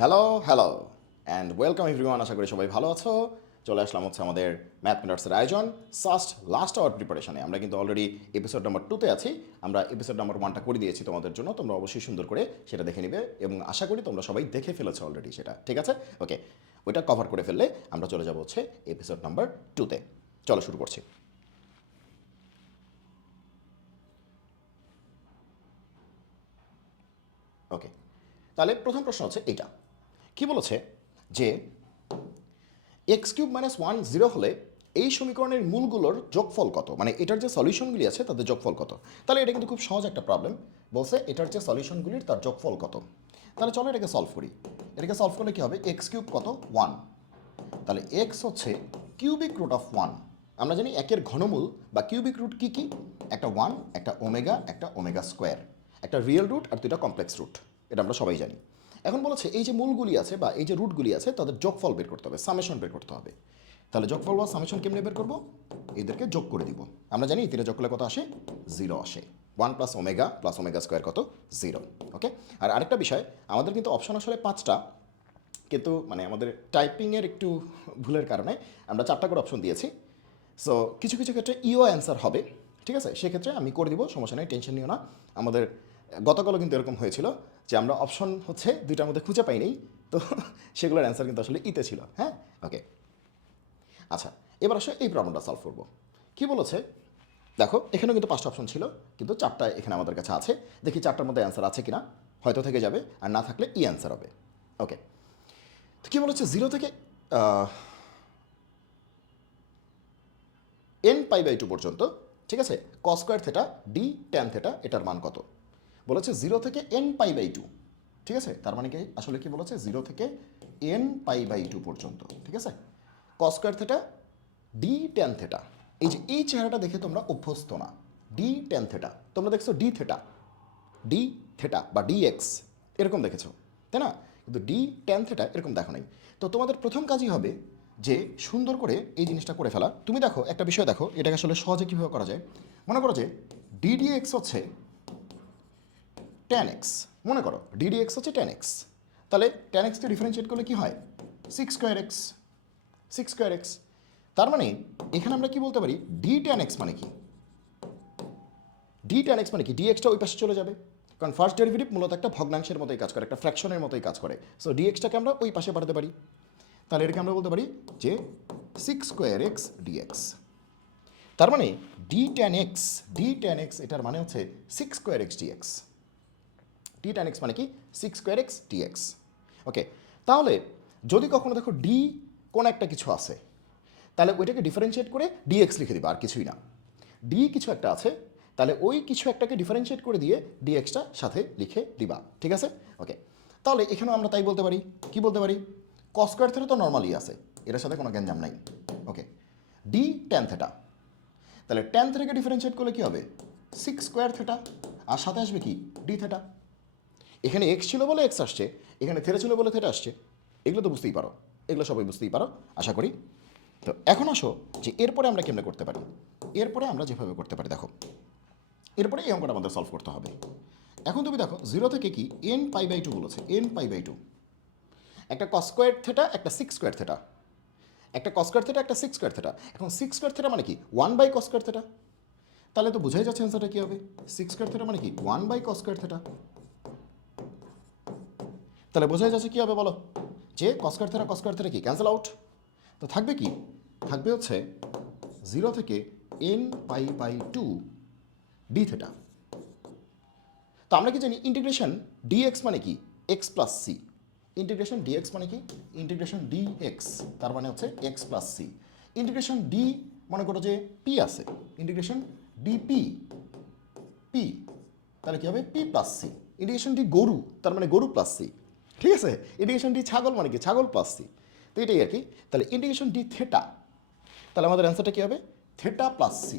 Hello hello and welcome everyone. আশা করি সবাই ভালো আছো। চলে আসলাম হচ্ছে আমাদের ম্যাথ মিনার্সের আয়োজন লাস্ট আওয়ার প্রিপারেশনে। আমরা কিন্তু অলরেডি এপিসোড নাম্বার 2-তে আছি। আমরা এপিসোড নাম্বার 1টা করে দিয়েছি তোমাদের জন্য। তোমরা অবশ্যই সুন্দর করে সেটা দেখে নিবে এবং আশা করি তোমরা সবাই দেখে ফেলেছো অলরেডি সেটা, ঠিক আছে? ওকে, ওইটা কভার করে ফেললে আমরা চলে যাবো হচ্ছে এপিসোড নাম্বার 2-তে। চলো শুরু করছি। ওকে, তাহলে প্রথম প্রশ্ন হচ্ছে এইটা। কি বলেছে যে x³ - 1 0 হলে এই সমীকরণের মূলগুলোর যোগফল কত, মানে এটার যে সলিউশনগুলি আছে তাদের যোগফল কত। তাহলে এটা কিন্তু খুব সহজ একটা প্রবলেম। বলছে এটার যে সলিউশনগুলির তার যোগফল কত। তাহলে চলো এটাকে সলভ করি। এটাকে সলভ করলে কী হবে, x³ কত 1, তাহলে x হচ্ছে কিউবিক রুট অফ 1। আমরা জানি একের ঘনমূল বা কিউবিক রুট কী কী, একটা 1, একটা ওমেগা, একটা ওমেগা স্কোয়ার, একটা রিয়েল রুট আর দুইটা কমপ্লেক্স রুট, এটা আমরা সবাই জানি। এখন বলেছে এই যে মূলগুলি আছে বা এই যে রুটগুলি আছে তাদের যোগফল বের করতে হবে, সামেশন বের করতে হবে। তাহলে যোগফল বা সামেশন কেমনে বের করবো, এদেরকে যোগ করে দিব। আমরা জানি তিনে যোগ করলে কত আসে, 0 আসে। 1 প্লাস ওমেগা স্কোয়ার কত, 0। ওকে, আর আরেকটা বিষয়, আমাদের কিন্তু অপশন আসলে 5টা, কিন্তু মানে আমাদের টাইপিংয়ের একটু ভুলের কারণে আমরা 4টা করে অপশন দিয়েছি। সো কিছু কিছু ক্ষেত্রে ইও অ্যান্সার হবে, ঠিক আছে? সেক্ষেত্রে আমি করে দিব, সমস্যা নেই, টেনশন নিও না। আমাদের গতকালও কিন্তু এরকম হয়েছিল যে আমরা অপশন হচ্ছে দুইটার মধ্যে খুঁজে পাইনি, তো সেগুলোর অ্যান্সার কিন্তু আসলে ইতে ছিল। হ্যাঁ, ওকে, আচ্ছা, এবার আসলে এই প্রবলেমটা সলভ করবো। কি বলেছে দেখো, এখানেও কিন্তু 5টা অপশন ছিল, কিন্তু 4টা এখানে আমাদের কাছে আছে। দেখি 4টার মধ্যে অ্যান্সার আছে কিনা, হয়তো থেকে যাবে, আর না থাকলে ই অ্যান্সার হবে। ওকে, তো কী বলেছে, 0 থেকে n π/2 পর্যন্ত, ঠিক আছে, cos square theta D tan theta এটার মান কত। বলেছে 0 থেকে n π/2, ঠিক আছে? তার মানে কি আসলে কি বলেছে, 0 থেকে n π/2 পর্যন্ত, ঠিক আছে, cos square theta D tan theta. এই যে এই চেহারাটা দেখে তোমরা অভ্যস্ত না, ডি ট্যান থেটা তোমরা দেখছো ডি থেটা বা ডিএক্স এরকম দেখেছো, তাই না? কিন্তু ডি ট্যান থেটা এরকম দেখো নাই। তো তোমাদের প্রথম কাজই হবে যে সুন্দর করে এই জিনিসটা করে ফেলা। তুমি দেখো একটা বিষয়, দেখো এটাকে আসলে সহজে কীভাবে করা যায়। মনে করো যে ডিডিএক্স হচ্ছে ট্যান এক্স, মনে করো ডিডিএক্স হচ্ছে ট্যান এক্স, তাহলে ট্যান এক্সকে ডিফারেন্সিয়েট করলে কী হয়, সিক্স স্কোয়ার এক্স। তার মানে এখানে আমরা কি বলতে পারি, ডি ট্যান এক্স মানে কি, ডি ট্যান এক্স মানে কি, ডি এক্সটা ওই পাশে চলে যাবে, কারণ ফার্স্ট ডেরিভেটিভ মূলত একটা ভগ্নাংশের মতোই কাজ করে, একটা ফ্র্যাকশনের মতোই কাজ করে। সো ডি এক্সটাকে আমরা ওই পাশে পাঠাতে পারি। তাহলে এটাকে আমরা বলতে পারি যে সিক্স স্কোয়ার এক্স ডিএক্স। তার মানে ডি ট্যান এক্স এটার মানে হচ্ছে six square x dx. D tan x মানে কি, six square x dx. Okay, তাহলে যদি কখনো দেখো ডি কোন একটা কিছু আছে, তাহলে ওইটাকে ডিফারেন্সিয়েট করে ডিএক্স লিখে দিবা, আর কিছুই না। ডি কিছু একটা আছে, তাহলে ওই কিছু একটাকে ডিফারেন্সিয়েট করে দিয়ে ডিএক্সটা সাথে লিখে দিবা, ঠিক আছে? ওকে, তাহলে এখানেও আমরা তাই বলতে পারি, কি বলতে পারি, কস স্কোয়ার থেটা তো নর্মালি আছে, এটার সাথে কোনো গ্যাঞ্জাম নাই। ওকে, ডি ট্যান থেটা, তাহলে ট্যান থেটাকে ডিফারেন্সিয়েট করলে কী হবে, সিক্স স্কোয়ার থেটা, আর সাথে আসবে কি, ডি থেটা। এখানে এক্স ছিল বলে এক্স আসছে, এখানে থেটা ছিল বলে থেটা আসছে। এগুলো তো বুঝতেই পারো, এগুলো সবাই বুঝতেই পারো আশা করি। তো এখন আসো যে এরপরে আমরা কেমনে করতে পারি। এরপরে আমরা যেভাবে করতে পারি, দেখো এরপরে এই অঙ্কটা আমাদের সলভ করতে হবে। এখন তুমি দেখো 0 থেকে কি n π/2 বলেছে, n π/2, একটা কস স্কোয়ার থেটা, একটা সিক্স স্কোয়ার থেটা, একটা কস স্কোয়ার থেটা, একটা সিক্স স্কোয়ার থেটা। এখন সিক্স স্কোয়ার থেটা মানে কি 1/cos স্কোয়ার থেটা, তাহলে তো বোঝাই যাচ্ছে অ্যান্সারটা কী হবে, সিক্স স্কোয়ার থেটা মানে কি 1/cos স্কোয়ার থেটা। তাহলে বোঝাই যাচ্ছে কী হবে বলো, যে কস স্কোয়ার থেটা কি ক্যান্সেল আউট, তো থাকবে কি, থাকবে হচ্ছে 0 থেকে n π/2 ডি থেটা। তো আমরা কি জানি ইন্টিগ্রেশন ডিএক্স মানে কি, x plus c. Integration dx মানে কি, ইন্টিগ্রেশন ডিএক্স, তার মানে হচ্ছে x plus c. Integration d, মনে করো যে পি আছে, ইন্টিগ্রেশন ডিপি, পি, তাহলে কী হবে, p plus c. Integration d গরু, তার মানে গরু প্লাস সি, ঠিক আছে? ইন্টিগ্রেশন ডি ছাগল মানে কি, ছাগল প্লাস সি। তো এটাই আর কি। তাহলে ইন্টিগ্রেশন ডি থেটা, তাহলে আমাদের অ্যান্সারটা কী হবে, থেটা প্লাস সি।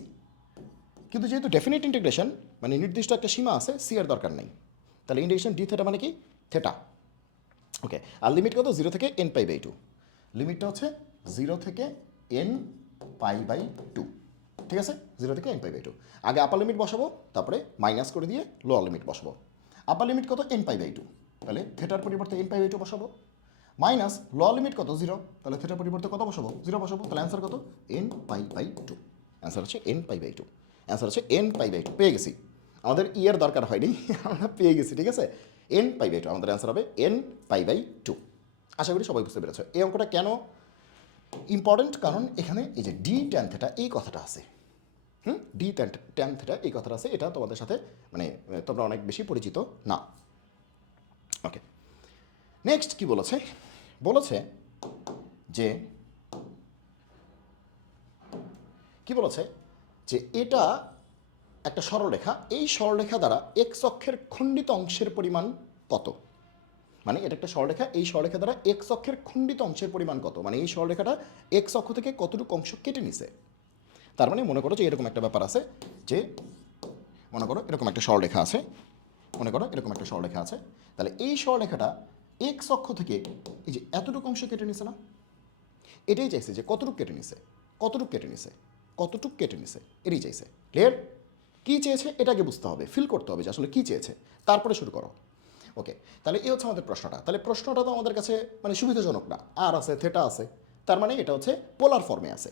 কিন্তু যেহেতু ডেফিনিট ইন্টিগ্রেশন মানে নির্দিষ্ট একটা সীমা আছে, সি এর দরকার নেই। তাহলে ইন্টিগ্রেশন ডি থেটা মানে কি, থেটা। ওকে, আর লিমিট কত, 0 থেকে n π/2, লিমিটটা হচ্ছে 0 থেকে n π/2, ঠিক আছে? 0 থেকে n π/2, আগে আপার লিমিট বসাবো, তারপরে মাইনাস করে দিয়ে লোয়ার লিমিট বসাবো। আপার লিমিট কত, n π/2, তাহলে থেটার পরিবর্তে n π/2 বসাবো, মাইনাস ল লিমিট কত 0, তাহলে থিটার পরিবর্তে কত বসাবো 0 বসাবো, তাহলে অ্যান্সার কত n π/2, অ্যান্সার হচ্ছে n π/2, অ্যান্সার হচ্ছে n π/2, পেয়ে গেছি। আমাদের এর দরকার হয়নি, আমরা পেয়ে গেছি, ঠিক আছে। n π/2 আমাদের অ্যান্সার হবে n π/2। আশা করি সবাই বুঝতে পেরেছো এই অঙ্কটা কেন ইম্পর্টেন্ট, কারণ এখানে এই যে ডি ট্যান থিটা এই কথাটা আছে, ডি ট্যান থিটা এই কথাটা আছে, এটা তোমাদের সাথে মানে তোমরা অনেক বেশি পরিচিত না। ওকে, নেক্সট কি বলেছে, বলেছে যে কি বলেছে যে এটা একটা সরলরেখা, এই সরলরেখা দ্বারা এক্স অক্ষের খণ্ডিত অংশের পরিমাণ কত, মানে এটা একটা সরলরেখা, এই সরলরেখা দ্বারা এক্স অক্ষের খণ্ডিত অংশের পরিমাণ কত, মানে এই সরলরেখাটা এক্স অক্ষ থেকে কতটুকু অংশ কেটে নিছে। তার মানে মনে করো যে এরকম একটা ব্যাপার আছে, যে মনে করো এরকম একটা সরলরেখা আছে, মনে করো এরকম একটা সরলরেখা আছে, তাহলে এই সরলরেখাটা এক্স অক্ষ থেকে এই যে এতটুকু অংশ কেটে নিছে না, এটাই চাইছে যে কতটুকু কেটে নিছে, কতটুকু কেটে নিছে, কতটুকু কেটে নিছে, এটাই চাইছে। ক্লিয়ার? কী চেয়েছে এটাকে বুঝতে হবে, ফিল করতে হবে যে আসলে কী চেয়েছে, তারপরে শুরু করো। ওকে, তাহলে এই হচ্ছে আমাদের প্রশ্নটা। তাহলে প্রশ্নটা তো আমাদের কাছে মানে সুবিধাজনক না, আর আছে থেটা আছে, তার মানে এটা হচ্ছে পোলার ফর্মে আছে,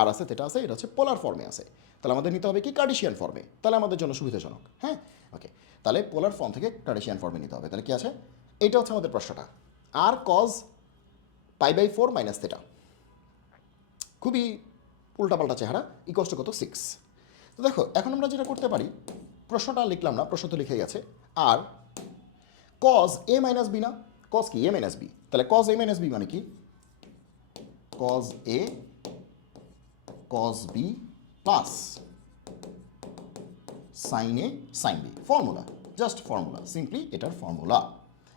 আর আছে থেটা আছে, এটা হচ্ছে পোলার ফর্মে আছে, তাহলে আমাদের নিতে হবে কি কার্টেসিয়ান ফর্মে, তাহলে আমাদের জন্য সুবিধাজনক। হ্যাঁ, ওকে, তাহলে পোলার ফর্ম থেকে কার্টেসিয়ান ফর্মে নিতে হবে। তাহলে কি আছে, এটা হচ্ছে আমাদের প্রশ্নটা, আর কজ π/4 মাইনাস থেটা, খুবই উল্টাপাল্টা চেহারা, ইকোয়াস টু কত 6। তো দেখো এখন আমরা যেটা করতে পারি, প্রশ্নটা লিখলাম না, প্রশ্ন তো লিখে গেছে, আর কজ এ মাইনাস বি না, কজ কি এ মাইনাস বি, তাহলে কজ এ মাইনাস বি মানে কি, cos a cos b plus sin a sin b, formula, just formula, simply এটার ফর্মুলা।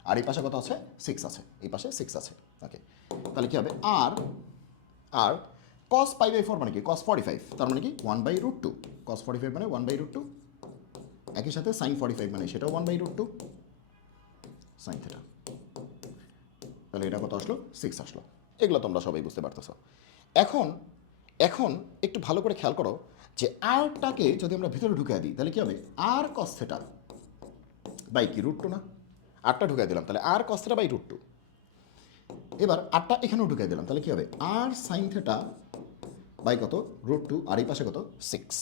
আর এই পাশে কত আছে 6 আছে, এই পাশে 6 আছে। ওকে, তাহলে কি হবে, আর আর cos π/4 মানে কি cos 45, তার মানে কি 1/√2, cos 45 মানে 1/√2, একই সাথে sin 45 মানে সেটাও 1/√2 sin থিটা, তাহলে এটা কত আসলো 6 আসলো। এগুলো তোমরা সবাই বুঝতে পারতেছো। এখন এখন একটু ভালো করে খেয়াল করো যে আরটাকে যদি আমরা ভিতরে ঢুকিয়ে দিই তাহলে কি হবে, আর cos থিটা বাই কি √2 না, আরটা ঢুকিয়ে দিলাম, তাহলে আর cos থিটা বাই √2, এবার আরটা এখানেও ঢুকিয়ে দিলাম, তাহলে কি হবে আর sin থিটা বাই কত √2, আর এই পাশে কত 6,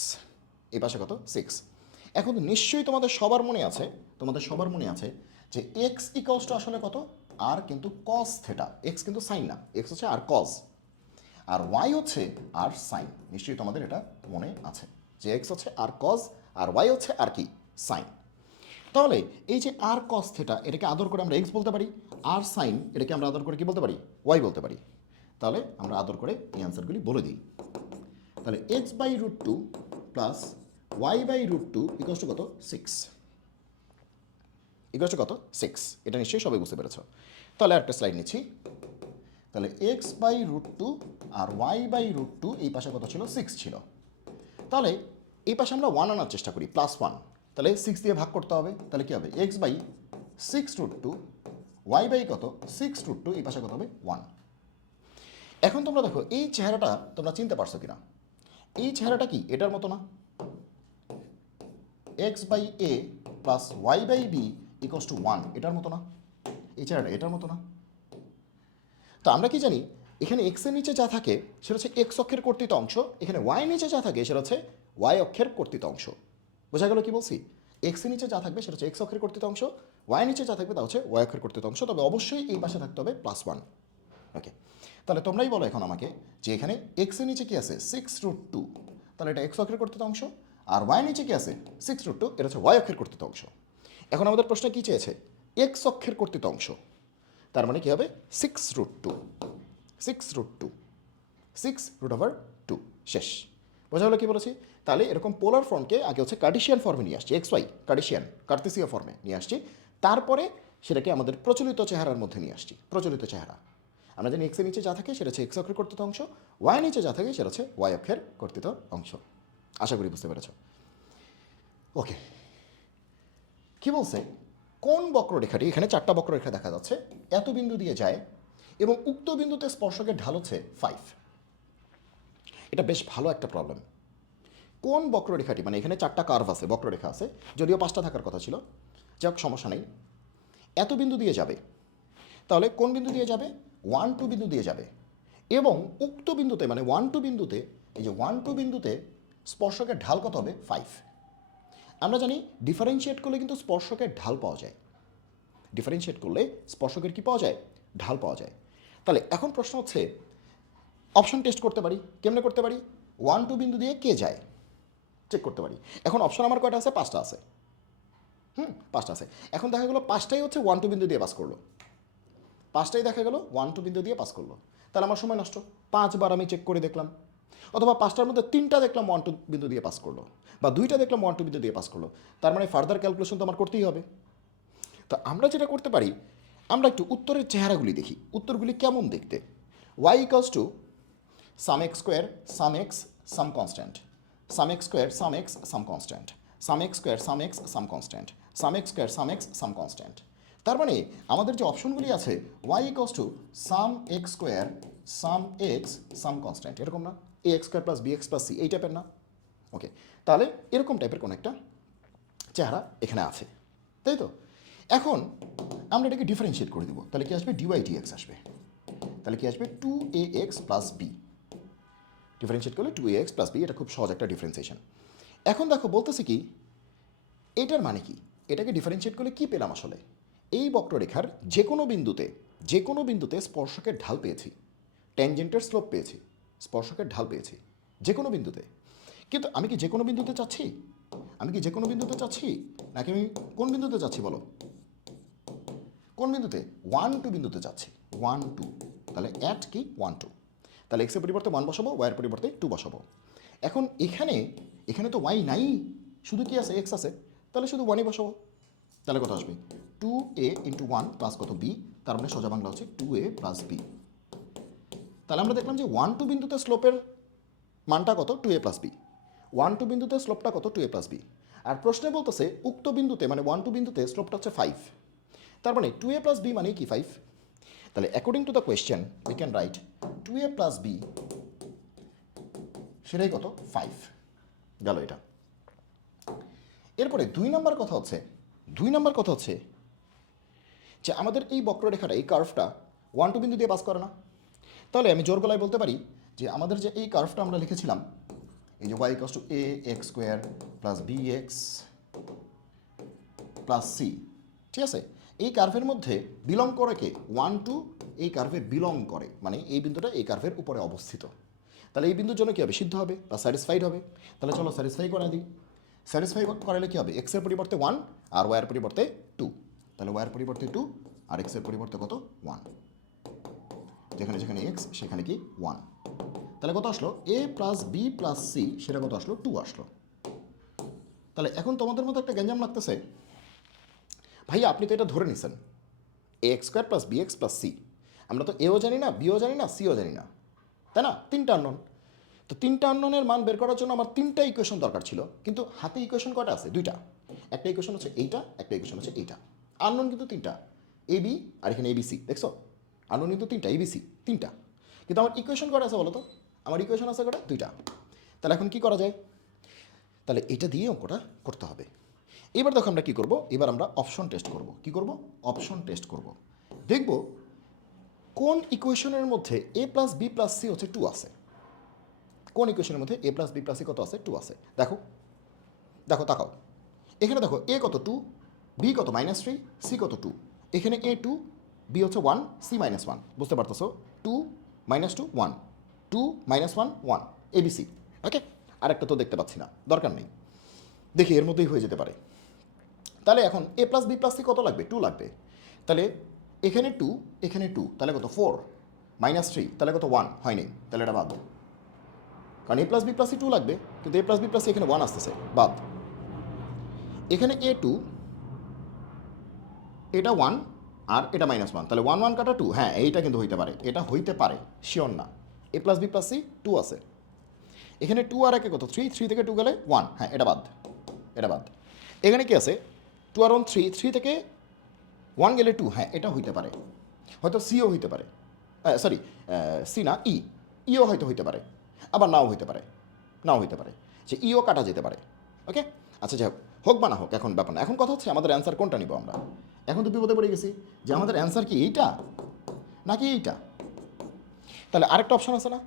এই পাশে কত 6। এখন নিশ্চয়ই তোমাদের সবার মনে আছে, তোমাদের সবার মনে আছে যে এক্স ইকুয়ালস টু আসলে কত, আর কিন্তু কস থেটা, এক্স কিন্তু সাইন না, এক্স হচ্ছে আর কস, আর ওয়াই হচ্ছে আর সাইন, নিশ্চয়ই তোমাদের এটা মনে আছে যে এক্স হচ্ছে আর কস আর ওয়াই হচ্ছে আর কি সাইন। তাহলে এই যে আর কস থেটা এটাকে আদর করে আমরা এক্স বলতে পারি, আর সাইন এটাকে আমরা আদর করে কি বলতে পারি, ওয়াই বলতে পারি। তাহলে আমরা আদর করে এই অ্যান্সারগুলি বলে দিই। তাহলে x/√2 plus y/√2 equals to কত 6, ইকুয়ালস টু কত 6, এটা নিশ্চয়ই সবাই বুঝতে পেরেছ। তাহলে একটা স্লাইড নিচ্ছি, তাহলে x/√2 আর y/√2 এই পাশে কত ছিল 6 ছিল, তাহলে এই পাশে আমরা 1 আনার চেষ্টা করি, +1, তাহলে 6 দিয়ে ভাগ করতে হবে, তাহলে কি হবে x/6√2 y/ কত 6√2, এই পাশে কত হবে 1। এখন তোমরা দেখো এই চেহারাটা তোমরা চিনতে পারছো কিনা, এই চেহারাটা কি এটার মতো না, x/a plus y/b equals to 1, এটার মতো না, এই চেহারাটা এটার মতো না। তো আমরা কি জানি এখানে x এর নিচে যা থাকে সেটা হচ্ছে x অক্ষের কর্তৃত অংশ, এখানে y নিচে যা থাকে সেটা হচ্ছে y অক্ষের কর্তৃত অংশ। বোঝা গেল কি বলছি, x এর নিচে যা থাকবে সেটা হচ্ছে x অক্ষের কর্তৃত অংশ, y নিচে যা থাকবে তা হচ্ছে y অক্ষের কর্তৃত অংশ, তবে অবশ্যই এই পাশে থাকতে হবে +1। ওকে, তাহলে তোমরাই বলো এখন আমাকে যে এখানে x এর নিচে কি আছে 6√2, তাহলে এটা x অক্ষের কর্তৃত অংশ, আর y নিচে কি আছে 6√2, এটা হচ্ছে y অক্ষের কর্তৃত অংশ। এখন আমাদের প্রশ্ন কি চেয়েছে, x অক্ষের কর্তৃত অংশ, তার মানে কি হবে 6√2, 6√2, 6√2, শেষ। বোঝা হলো কি বলেছি, তাহলে এরকম পোলার ফর্মকে আগে হচ্ছে কার্টেসিয়ান ফর্মে নিয়ে আসছি, XY কার্টেসিয়ান কার্তেসীয় ফর্মে নিয়ে আসছি, তারপরে সেটাকে আমাদের প্রচলিত চেহারার মধ্যে নিয়ে আসছি। প্রচলিত চেহারা আমরা জানি এক্সের নিচে যা থাকে সেটা হচ্ছে এক্স অক্ষের কর্তৃত অংশ, ওয়াই নিচে যা থাকে সেটা হচ্ছে ওয়াই অক্ষের কর্তৃত অংশ। আশা করি বুঝতে পেরেছ। ওকে, কি বলছে, কোন বক্ররেখাটি, এখানে 4টা বক্ররেখা দেখা যাচ্ছে, এত বিন্দু দিয়ে যায় এবং উক্ত বিন্দুতে স্পর্শকের ঢাল হচ্ছে 5। এটা বেশ ভালো একটা প্রবলেম। কোন বক্ররেখাটি, মানে এখানে 4টা কার্ভ আছে, বক্ররেখা আছে, যদিও 5টা থাকার কথা ছিল, যাক সমস্যা নেই, এত বিন্দু দিয়ে যাবে, তাহলে কোন বিন্দু দিয়ে যাবে? 1 2 বিন্দু দিয়ে যাবে। এবং উক্ত বিন্দুতে মানে 1 2 বিন্দুতে, এই যে 1 2 বিন্দুতে স্পর্শকের ঢাল কত হবে? 5। আমরা জানি ডিফারেন্সিয়েট করলে কিন্তু স্পর্শকের ঢাল পাওয়া যায়। ডিফারেন্সিয়েট করলে স্পর্শকের কি পাওয়া যায়? ঢাল পাওয়া যায়। তাহলে এখন প্রশ্ন হচ্ছে অপশন টেস্ট করতে পারি। কেমনে করতে পারি? 1 2 বিন্দু দিয়ে কে যায় চেক করতে পারি। এখন অপশন আমার কয়টা আছে? 5টা আছে। 5টা আছে। এখন দেখা গেলো 5টাই হচ্ছে 1 2 বিন্দু দিয়ে পাস করলো। 5টাই দেখা গেলো 1 2 বিন্দু দিয়ে পাস করলো। তাহলে আমার সময় নষ্ট। 5বার আমি চেক করে দেখলাম। অথবা 5টার মধ্যে 3টা দেখলাম 1 2 বিন্দু দিয়ে পাস করলো, বা 2টা দেখলাম 1 2 বিন্দু দিয়ে পাস করলো। তার মানে ফার্দার ক্যালকুলেশন তো আমার করতেই হবে। তো আমরা যেটা করতে পারি, আমরা একটু উত্তরের চেহারাগুলি দেখি, উত্তরগুলি কেমন দেখতে। y equals to some x square some x some constant, some x square some x some constant, some x square some x some constant, some x square some x some constant. তার মানে আমাদের যে অপশনগুলি আছে y equals to some x square some x some constant, এরকম না? A x square plus b x plus c, এই টাইপের না? ওকে, তাহলে এরকম টাইপের কোনো একটা চেহারা এখানে আছে, তাই তো? এখন আমরা এটাকে ডিফারেন্সিয়েট করে দিব। তাহলে কি আসবে? ডিওয়াই ডিএক্স আসবে। তাহলে কি আসবে? 2ax plus B. ডিফারেন্সিয়েট করলে 2ax প্লাস বি, এটা খুব সহজ একটা ডিফারেন্সিয়েশন। এখন দেখো বলতেছে কি, এটার মানে কি? এটাকে ডিফারেন্সিয়েট করলে কি পেলাম আসলে? এই বক্ররেখার যে কোনো বিন্দুতে স্পর্শকের ঢাল পেয়েছি, ট্যানজেন্টের স্লোপ পেয়েছি, স্পর্শকের ঢাল পেয়েছি যে কোনো বিন্দুতে। কিন্তু আমি কি যে কোনো বিন্দুতে চাচ্ছি? আমি কি যে কোনো বিন্দুতে চাচ্ছি, নাকি আমি কোন বিন্দুতে চাচ্ছি বলো? কোন বিন্দুতে? 1 2 বিন্দুতে যাচ্ছি। 1 2, তাহলে অ্যাট কি? 1 2। তাহলে এক্সের পরিবর্তে 1 বসাবো, ওয়াইয়ের পরিবর্তে 2 বসাবো। এখন এখানে তো ওয়াই নাই, শুধু কি আছে? এক্স আছে। তাহলে শুধু 1ই বসাবো। তাহলে কত আসবে? 2a ইন্টু 1 প্লাস কত? বি। তার মানে সোজা বাংলা হচ্ছে 2a প্লাস বি। তাহলে আমরা দেখলাম যে 1 2 বিন্দুতে স্লোপের মানটা কত? 2a plus B. 1 2 বিন্দুতে স্লোপটা কত? 2a plus B. আর প্রশ্নে বলতেছে উক্ত বিন্দুতে মানে 1 2 বিন্দুতে স্লোপটা হচ্ছে 5। তার মানে 2a প্লাস বি মানে কি? 5। তাহলে according to the question we can write 2a plus b, সেটাই কত? 5 গেল এটা। এরপরে 2 নম্বর কথা হচ্ছে যে আমাদের এই বক্ররেখাটা, এই কার্ভটা 1 2 বিন্দু দিয়ে পাস করে না। তাহলে আমি জোর গলায় বলতে পারি যে আমাদের যে এই কার্ভটা আমরা লিখেছিলাম, এই যে y equals to a x square plus b x plus c, ঠিক আছে? এই কার্ভের মধ্যে বিলং করে কে? 1 2 এই কার্ভে বিলং করে, মানে এই বিন্দুটা এই কার্ভের উপরে অবস্থিত। তাহলে এই বিন্দুর জন্য কী হবে? সিদ্ধ হবে বা স্যাটিসফাইড হবে। তাহলে চলো স্যাটিসফাই করে দিই। স্যাটিসফাই করালে কী হবে? এক্সের পরিবর্তে 1 আর ওয়াইয়ের পরিবর্তে 2। তাহলে ওয়াইয়ের পরিবর্তে 2 আর এক্সের পরিবর্তে কত? 1। যেখানে যেখানে এক্স সেখানে কি? 1। তাহলে কত আসলো? এ প্লাস বি প্লাস সি, সেটা কত আসলো? 2 আসলো। তাহলে এখন তোমাদের মতো একটা গ্যাঞ্জাম লাগতেছে, ভাইয়া আপনি তো এটা ধরে নিছেন a x square plus b x plus c. আমরা তো এও জানি না, বিও জানি না, সিও জানি না, তাই না? 3টা আননোন। তো 3টা আননোনের মান বের করার জন্য আমার 3টা ইকুয়েশন দরকার ছিল, কিন্তু হাতে ইকুয়েশন কয়টা আছে? 2টা। একটা ইকুয়েশন হচ্ছে এইটা, একটা ইকুয়েশন হচ্ছে এইটা। আননোন কিন্তু 3টা, এ বি আর এখানে এবিসি, দেখছো? আননোন কিন্তু 3টা, এবিসি 3টা। কিন্তু আমার ইকুয়েশন কয়টা আছে বলো তো? আমার ইকুয়েশন আছে কয়টা? 2টা। তাহলে এখন কি করা যায়? তাহলে এটা দিয়ে অঙ্কটা করতে হবে। এবার দেখো আমরা কী করব, এবার আমরা অপশন টেস্ট করব। কি করব? অপশন টেস্ট করব। দেখব কোন ইকুয়েশনের মধ্যে এ প্লাস বি প্লাস সি হচ্ছে 2 আছে। কোন ইকুয়েশনের মধ্যে এ প্লাস বি প্লাস সি কত আছে? 2 আছে। দেখো দেখো তাকাও, এখানে দেখো এ কত? 2, বি কত? -3, সি কত? 2। এখানে এ 2, বি হচ্ছে 1, সি -1। বুঝতে পারতেছো? 2 -2 1, 2 -1 1, এবিসি। ওকে, আরেকটা তো দেখতে পাচ্ছি না, দরকার নেই, দেখি এর মধ্যেই হয়ে যেতে পারে। তাহলে এখন এ প্লাস বি প্লাস সি কত লাগবে? 2 লাগবে। তাহলে এখানে 2, এখানে 2, তাহলে কত? 4, -3, তাহলে কত? 1 হয়নি, তাহলে এটা বাদ। কারণ এ প্লাস বি প্লাস সি 2 লাগবে, কিন্তু এ প্লাস বি প্লাস সি এখানে 1 আসতেছে, বাদ। এখানে এ 2, এটা 1 আর এটা -1, তাহলে 1 1 কাটা 2, হ্যাঁ এইটা কিন্তু হইতে পারে, এটা হইতে পারে, শিওর না। এ প্লাস বি প্লাস সি 2 আছে। এখানে 2 আর একে কত? 3, 3 থেকে 2 গেলে 1, হ্যাঁ এটা বাদ, এটা বাদ। এখানে কি আছে? 2 আর 1 3, 3 থেকে 1 গেলে 2, হ্যাঁ এটা হইতে পারে, হয়তো সিও হইতে পারে, সরি সি না, ইও হয়তো হইতে পারে, আবার নাও হইতে পারে, নাও হইতে পারে, যে ইও কাটা যেতে পারে। ওকে, আচ্ছা যাই হোক, হোক বা না হোক এখন ব্যাপার না। এখন কথা হচ্ছে আমাদের অ্যান্সার কোনটা নিব আমরা। এখন তো বিপদে পড়ে গেছি যে আমাদের অ্যান্সার কি এইটা নাকি এইটা। তাহলে আরেকটা অপশন আছে না,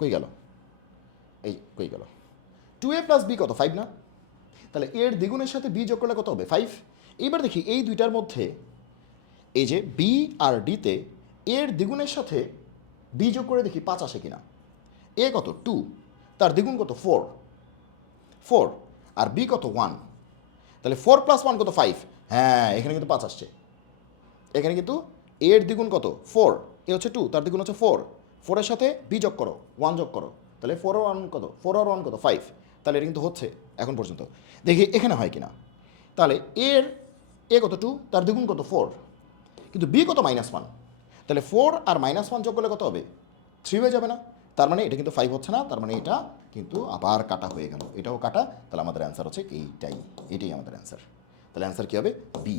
কই গেল, এই কই গেল, 2a প্লাস বি কত 5 না? তাহলে এর দ্বিগুণের সাথে বি যোগ করলে কত হবে 5। এইবার দেখি এই দুইটার মধ্যে এই যে বি আর ডিতে এর দ্বিগুণের সাথে বি যোগ করে দেখি 5 আসে কিনা। এ কত 2, তার দ্বিগুণ কত 4, আর বি কত 1। তাহলে 4 প্লাস 1 কত 5। হ্যাঁ এখানে কিন্তু 5 আসছে। এখানে কিন্তু এর দ্বিগুণ কত 4, এ হচ্ছে 2, তার দ্বিগুণ হচ্ছে 4, 4-এর সাথে বি যোগ করো 1 যোগ করো, তাহলে 4 আর 1 কত, 4 আর 1 কত 5। তাহলে এটা কিন্তু হচ্ছে এখন পর্যন্ত। দেখি এখানে হয় কিনা। তাহলে এর এ কত 2, তার দ্বিগুণ কত 4, কিন্তু বি কত -1। তাহলে 4 আর -1 যোগ করলে কত হবে 3 হয়ে যাবে না? তার মানে এটা কিন্তু 5 হচ্ছে না, তার মানে এটা কিন্তু আবার কাটা হয়ে গেল, এটাও কাটা। তাহলে আমাদের অ্যান্সার হচ্ছে এটাই আমাদের অ্যান্সার। তাহলে অ্যান্সার কী হবে বি।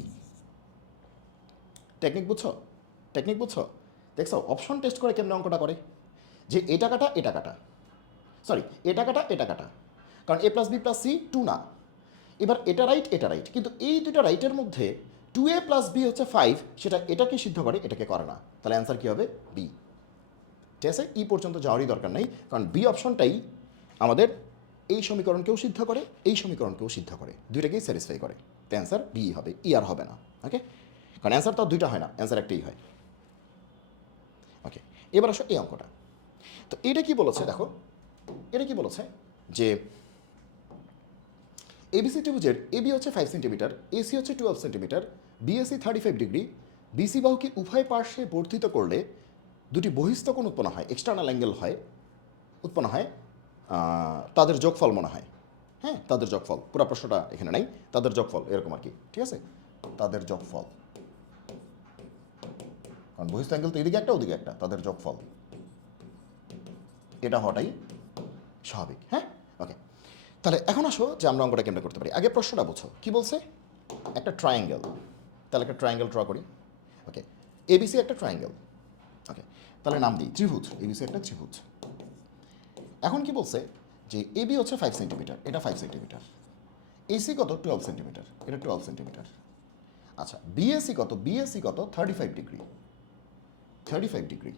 টেকনিক বুঝছো? টেকনিক বুঝছো? দেখছো অপশন টেস্ট করে কেমন অঙ্কটা করে, যে এটা কাটা এটা কাটা, সরি এটা কাটা এটা কাটা, কারণ এ প্লাস বি প্লাস সি 2 না। এবার এটা রাইট, কিন্তু এই দুটো রাইটের মধ্যে 2a প্লাস বি হচ্ছে 5, সেটা এটাকে সিদ্ধ করে এটাকে করে না। তাহলে অ্যান্সার কী হবে বি। ঠিক আছে, ই পর্যন্ত যাওয়ারই দরকার নেই, কারণ বি অপশনটাই আমাদের এই সমীকরণকেও সিদ্ধ করে এই সমীকরণকেও সিদ্ধ করে, দুইটাকেই স্যাটিসফাই করে। তো অ্যান্সার বি হবে, ই আর হবে না। ওকে, কারণ অ্যান্সার তো দুইটা হয় না, অ্যান্সার একটাই হয়। ওকে, এবার আসো এই অঙ্কটা। তো এটা কি বলেছে দেখো, এটা কি বলেছে যে এবিসি ত্রিভুজের এবি হচ্ছে 5 সেন্টিমিটার, এসি হচ্ছে 12 সেন্টিমিটার, বিএসি 35 ডিগ্রি, বিসি বাহুকে উভয় পার্শ্বে বর্ধিত করলে দুটি বহিস্থ কোণ উৎপন্ন হয়, এক্সটার্নাল অ্যাঙ্গেল উৎপন্ন হয়, তাদের যোগফল মনে হয়। হ্যাঁ, তাদের যোগফল, পুরো প্রশ্নটা এখানে নাই, তাদের যোগফল এরকম আর কি। ঠিক আছে, তাদের যোগফল, কারণ বহিস্থ অ্যাঙ্গেল তো এদিকে একটা ওদিকে একটা, তাদের যোগফল এটা হওয়াটাই স্বাভাবিক। হ্যাঁ, ওকে। তাহলে এখন আসো যে আমরা অঙ্কটা কেমনে করতে পারি। আগে প্রশ্নটা বুঝো কি বলছে। একটা ট্রায়াঙ্গেল, তাহলে একটা ট্রায়াঙ্গেল ড্র করি। ওকে, এবিসি একটা ট্রায়াঙ্গেল। ওকে, তাহলে নাম দিই ত্রিভুজ, এবিসি একটা ত্রিভুজ। এখন কি বলছে যে এবি হচ্ছে 5 সেন্টিমিটার, এটা 5 সেন্টিমিটার, এসি কত 12 সেন্টিমিটার, এটা 12 সেন্টিমিটার। আচ্ছা বিএসি কত, বিএসি কত 35 ডিগ্রি, 35 ডিগ্রি,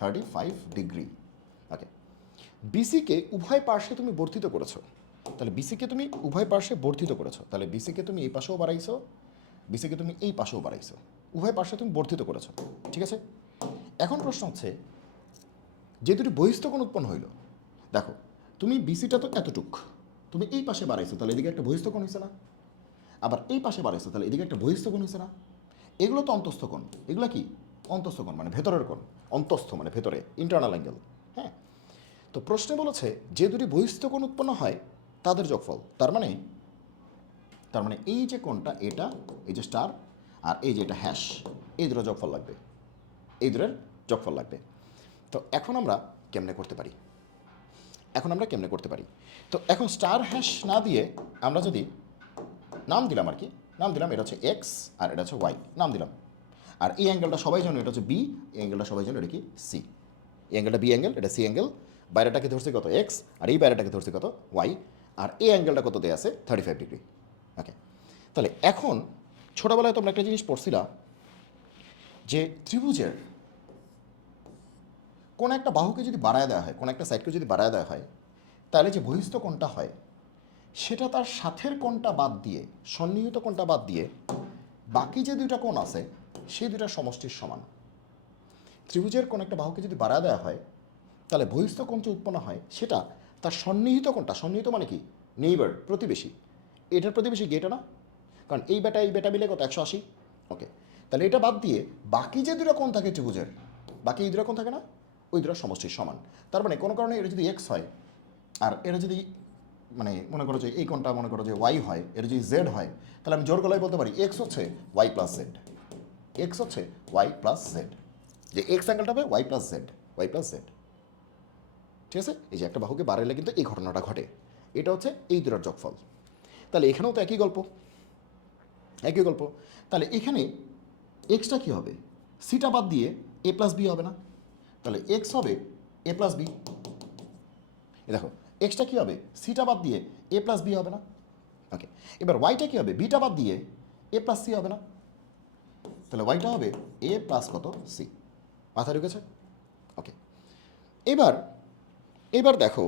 35 ডিগ্রি। ওকে, বিসিকে উভয় পার্শ্বে তুমি বর্ধিত করেছো, তাহলে বিসিকে তুমি উভয় পার্শ্বে বর্ধিত করেছো, তাহলে বিসিকে তুমি এই পাশেও বাড়াইছো, বিসিকে তুমি এই পাশেও বাড়াইছো, উভয় পার্শ্বে তুমি বর্ধিত করেছো। ঠিক আছে, এখন প্রশ্ন হচ্ছে যে দুটি বহিস্থ কোণ উৎপন্ন হইল, দেখো তুমি বিসিটা তো এতটুক, তুমি এই পাশে বাড়াইছো, তাহলে এদিকে একটা বহিস্থ কোণ হয়েছে না, আবার এই পাশে বাড়াইছো, তাহলে এদিকে একটা বহিস্থ কোণ হয়েছে না। এগুলো তো অন্তস্থ কোণ, এগুলো কি অন্তস্থ কোণ, মানে ভেতরের কোণ, অন্তস্থ মানে ভেতরে, ইন্টারনাল অ্যাঙ্গেল। হ্যাঁ, তো প্রশ্নে বলেছে যে দুটি বহিস্থ কোণ উৎপন্ন হয় তাদের যোগফল, তার মানে এই যে কোণটা এটা, এই যে স্টার, আর এই যে এটা হ্যাশ, এই দুটো যোগফল লাগবে, এই দুটোর যোগফল লাগবে। তো এখন আমরা কেমনে করতে পারি, তো এখন স্টার হ্যাশ না দিয়ে আমরা যদি নাম দিলাম আর কি, নাম দিলাম এটা হচ্ছে এক্স আর এটা হচ্ছে ওয়াই, নাম দিলাম। আর এই অ্যাঙ্গেলটা সবাই জানো এটা হচ্ছে বি, এই অ্যাঙ্গেলটা সবাই জানো এটা কি সি, এই অ্যাঙ্গেলটা বি অ্যাঙ্গেল, এটা সি অ্যাঙ্গেল, বাইরেটাকে ধরছি কত এক্স, আর এই বাইরেটাকে ধরছি কত ওয়াই, আর এই অ্যাঙ্গেলটা কত দেওয়া আছে 35 ডিগ্রি। ওকে, তাহলে এখন ছোটোবেলায় তোমরা একটা জিনিস পড়ছিলা যে ত্রিভুজের কোনো একটা বাহুকে যদি বাড়ায় দেওয়া হয়, কোনো একটা সাইডকে যদি বাড়ায় দেওয়া হয়, তাহলে যে বহিস্থ কোণটা হয় সেটা তার সাথের কোণটা বাদ দিয়ে, সন্নিহিত কোণটা বাদ দিয়ে বাকি যে দুইটা কোণ আছে সেই দুইটা সমষ্টির সমান। ত্রিভুজের কোনো একটা বাহুকে যদি বাড়ায় দেওয়া হয় তাহলে বহিস্থ কোণ যে উৎপন্ন হয় সেটা তার সন্নিহিত কোণটা, সন্নিহিত মানে কি নেইবার, প্রতিবেশী, এটার প্রতিবেশী কি এটা না, কারণ এই বেটা মিলে কত 180। ওকে, তাহলে এটা বাদ দিয়ে বাকি যে দুটো কোণ থাকে ত্রিভুজের, বাকি এই দুটো কোণ থাকে না, ওই দুটো সমষ্টির সমান। তার মানে কোনো কারণে এটা যদি এক্স হয় আর এটা যদি মানে মনে করো যে এই কোণটা মনে করো যে ওয়াই হয়, এটা যদি জেড হয়, তাহলে আমি জোর গলায় বলতে পারি এক্স হচ্ছে ওয়াই প্লাস জেড, এক্স হচ্ছে ওয়াই প্লাস জেড, যে এক্স অ্যাঙ্গেলটা হবে y plus z, y plus z. ঠিক আছে, এই যে একটা বাহুকে বাড়াইলে কিন্তু এই ঘটনাটা ঘটে, এটা হচ্ছে এই দুটোর যোগফল। তাহলে এখানেও তো একই গল্প। তাহলে এখানে এক্সটা কী হবে, সিটা বাদ দিয়ে এ প্লাস বি হবে না, তাহলে এক্স হবে এ প্লাস বি। দেখো এক্সটা কী হবে, সিটা বাদ দিয়ে এ প্লাস বি হবে না, ওকে, এবার ওয়াইটা কী হবে, বিটা বাদ দিয়ে এ প্লাস সি হবে না, তাহলে ওয়াইটা হবে এ প্লাস কত সি। মাথা ঢুকেছে? ওকে, এবার দেখো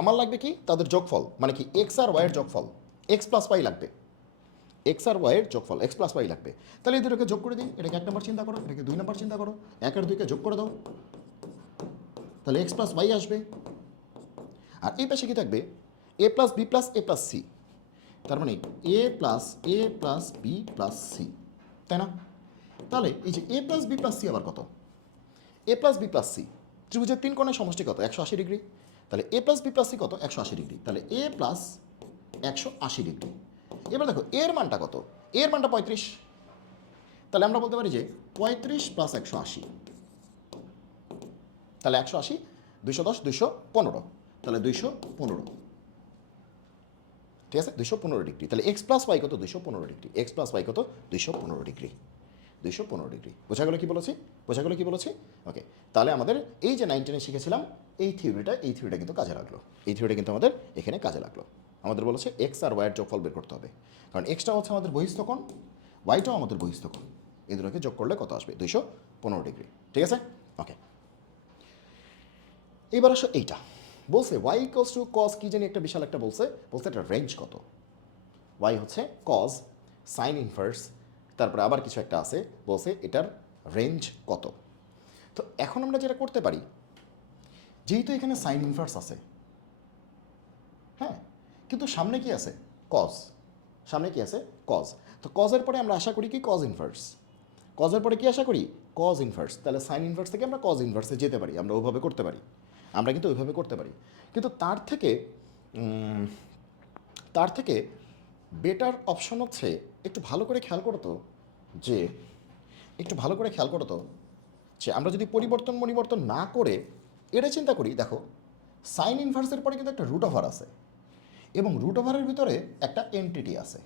আমার লাগবে কি তাদের যোগফল, মানে কি এক্স আর ওয়াইয়ের যোগফল, এক্স প্লাস ওয়াই লাগবে, এক্স আর ওয়াইয়ের যোগফল এক্স প্লাস ওয়াই লাগবে। তাহলে এই দুটোকে যোগ করে দিই, এটাকে 1 নম্বর চিন্তা করো, এটাকে 2 নম্বর চিন্তা করো, 1 আর 2কে যোগ করে দাও, তাহলে এক্স প্লাস ওয়াই আসবে। আর এই পাশে কি থাকবে, এ প্লাস বি প্লাস এ প্লাস সি, তার মানে এ প্লাস বি প্লাস সি, তাই না? তাহলে এই যে A plus B plus C আবার কত, এ প্লাস বি প্লাস সি ত্রিভুজের 3 কোণের সমষ্টি কত, 180 ডিগ্রি, তাহলে এ প্লাস বি প্লাস সি কত, 180 ডিগ্রি, তাহলে এ প্লাস 180 ডিগ্রি। এবার দেখো এর মানটা কত, এর মানটা 35, তাহলে আমরা বলতে পারি যে 35 প্লাস 180, তাহলে 180 210 215, তাহলে 215, ঠিক আছে, 215 ডিগ্রি। তাহলে এক্স প্লাস ওয়াই কত, 215 ডিগ্রি, এক্স প্লাস ওয়াই কত, 215 ডিগ্রি, 215 ডিগ্রি। বোঝা গেল কি বলেছি? ওকে, তাহলে আমাদের এই যে 9 টেনে শিখেছিলাম এই থিওরিটা কিন্তু কাজে লাগলো, এই থিওরিটা কিন্তু আমাদের এখানে কাজে লাগলো। আমাদের বলেছে এক্স আর ওয়াইয়ের যোগফল বের করতে হবে, কারণ এক্সটা হচ্ছে আমাদের বহিস্থকোণ, ওয়াইটাও আমাদের বহিস্থকোণ, এই দুটোকে যোগ করলে কত আসবে, 215 ডিগ্রি, ঠিক আছে? ওকে, এবার আসো এইটা বলছে ওয়াই ইকুয়ালস টু কজ কি জানি একটা বিশাল একটা বলছে একটা রেঞ্জ কত, ওয়াই হচ্ছে কজ সাইন ইনভার্স, তারপরে আবার কিছু একটা আছে বলছে এটার রেঞ্জ কত। তো এখন আমরা যেটা করতে পারি, যেহেতু এখানে সাইন ইনভার্স আছে, হ্যাঁ, কিন্তু সামনে কি আছে, কজ, সামনে কি আছে, কজ, তো কজের পরে আমরা আশা করি কি কজ ইনভার্স, কজের পরে কি আশা করি কজ ইনভার্স, তাহলে সাইন ইনভার্স থেকে আমরা কজ ইনভার্সে যেতে পারি, আমরা ওইভাবে করতে পারি, আমরা কিন্তু ওইভাবে করতে পারি। কিন্তু তার থেকে বেটার অপশন হচ্ছে একটু ভালো করে খেয়াল করতো যে আমরা যদি পরিবর্তন না করে এটা চিন্তা করি, দেখো সাইন ইনভার্সের পরে কিন্তু একটা রুট ওভার আছে, এবং রুট ওভারের ভিতরে একটা এন্টিটি আছে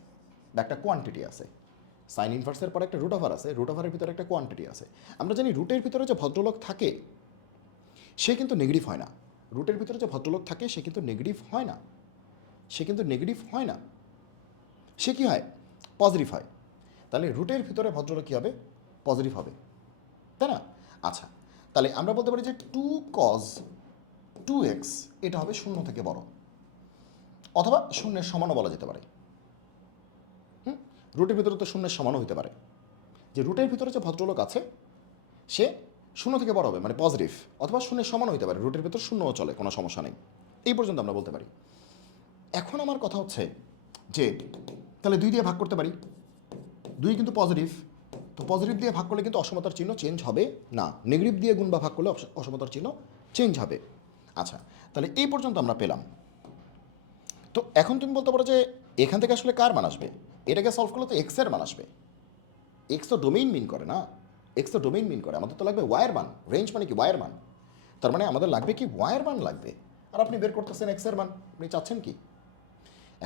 বা একটা কোয়ান্টিটি আছে। সাইন ইনভার্সের পরে একটা রুট ওভার আছে, রুট ওভারের ভিতরে একটা কোয়ান্টিটি আছে। আমরা জানি রুটের ভিতরে যে ভদ্রলোক থাকে সে কিন্তু নেগেটিভ হয় না, রুটের ভিতরে যে ভদ্রলোক থাকে সে কিন্তু নেগেটিভ হয় না, সে কি হয়, পজিটিভ হয়। তাহলে রুটের ভিতরে ভদ্রলোক কী হবে, পজিটিভ হবে, তাই না? আচ্ছা, তাহলে আমরা বলতে পারি যে 2cos 2x এটা হবে 0 থেকে বড়, অথবা 0-এর সমানও বলা যেতে পারে। রুটের ভিতরে তো 0-এর সমানও হতে পারে, যে রুটের ভিতরে যে ভদ্রলোক আছে সে 0 থেকে বড় হবে মানে পজিটিভ, অথবা 0-এর সমানও হতে পারে, রুটের ভিতর 0ও চলে, কোনো সমস্যা নেই, এই পর্যন্ত আমরা বলতে পারি। এখন আমার কথা হচ্ছে যে তাহলে 2 দিয়ে ভাগ করতে পারি, 2 কিন্তু পজিটিভ, তো পজিটিভ দিয়ে ভাগ করলে কিন্তু অসমতার চিহ্ন চেঞ্জ হবে না, নেগেটিভ দিয়ে গুণ বা ভাগ করলে অসমতার চিহ্ন চেঞ্জ হবে। আচ্ছা, তাহলে এই পর্যন্ত আমরা পেলাম। তো এখন তুমি বলতে পারো যে এখান থেকে আসলে কার মান আসবে, এটাকে সলভ করলে তো এক্সের মান আসবে, এক্স তো ডোমেইন মিন করে না, আমাদের তো লাগবে ওয়াইয়ের মান, রেঞ্জ মানে কি ওয়াইয়ের মান, তার মানে আমাদের লাগবে কি ওয়াইয়ের মান লাগবে, আর আপনি বের করতেছেন এক্সের মান, আপনি চাচ্ছেন কি।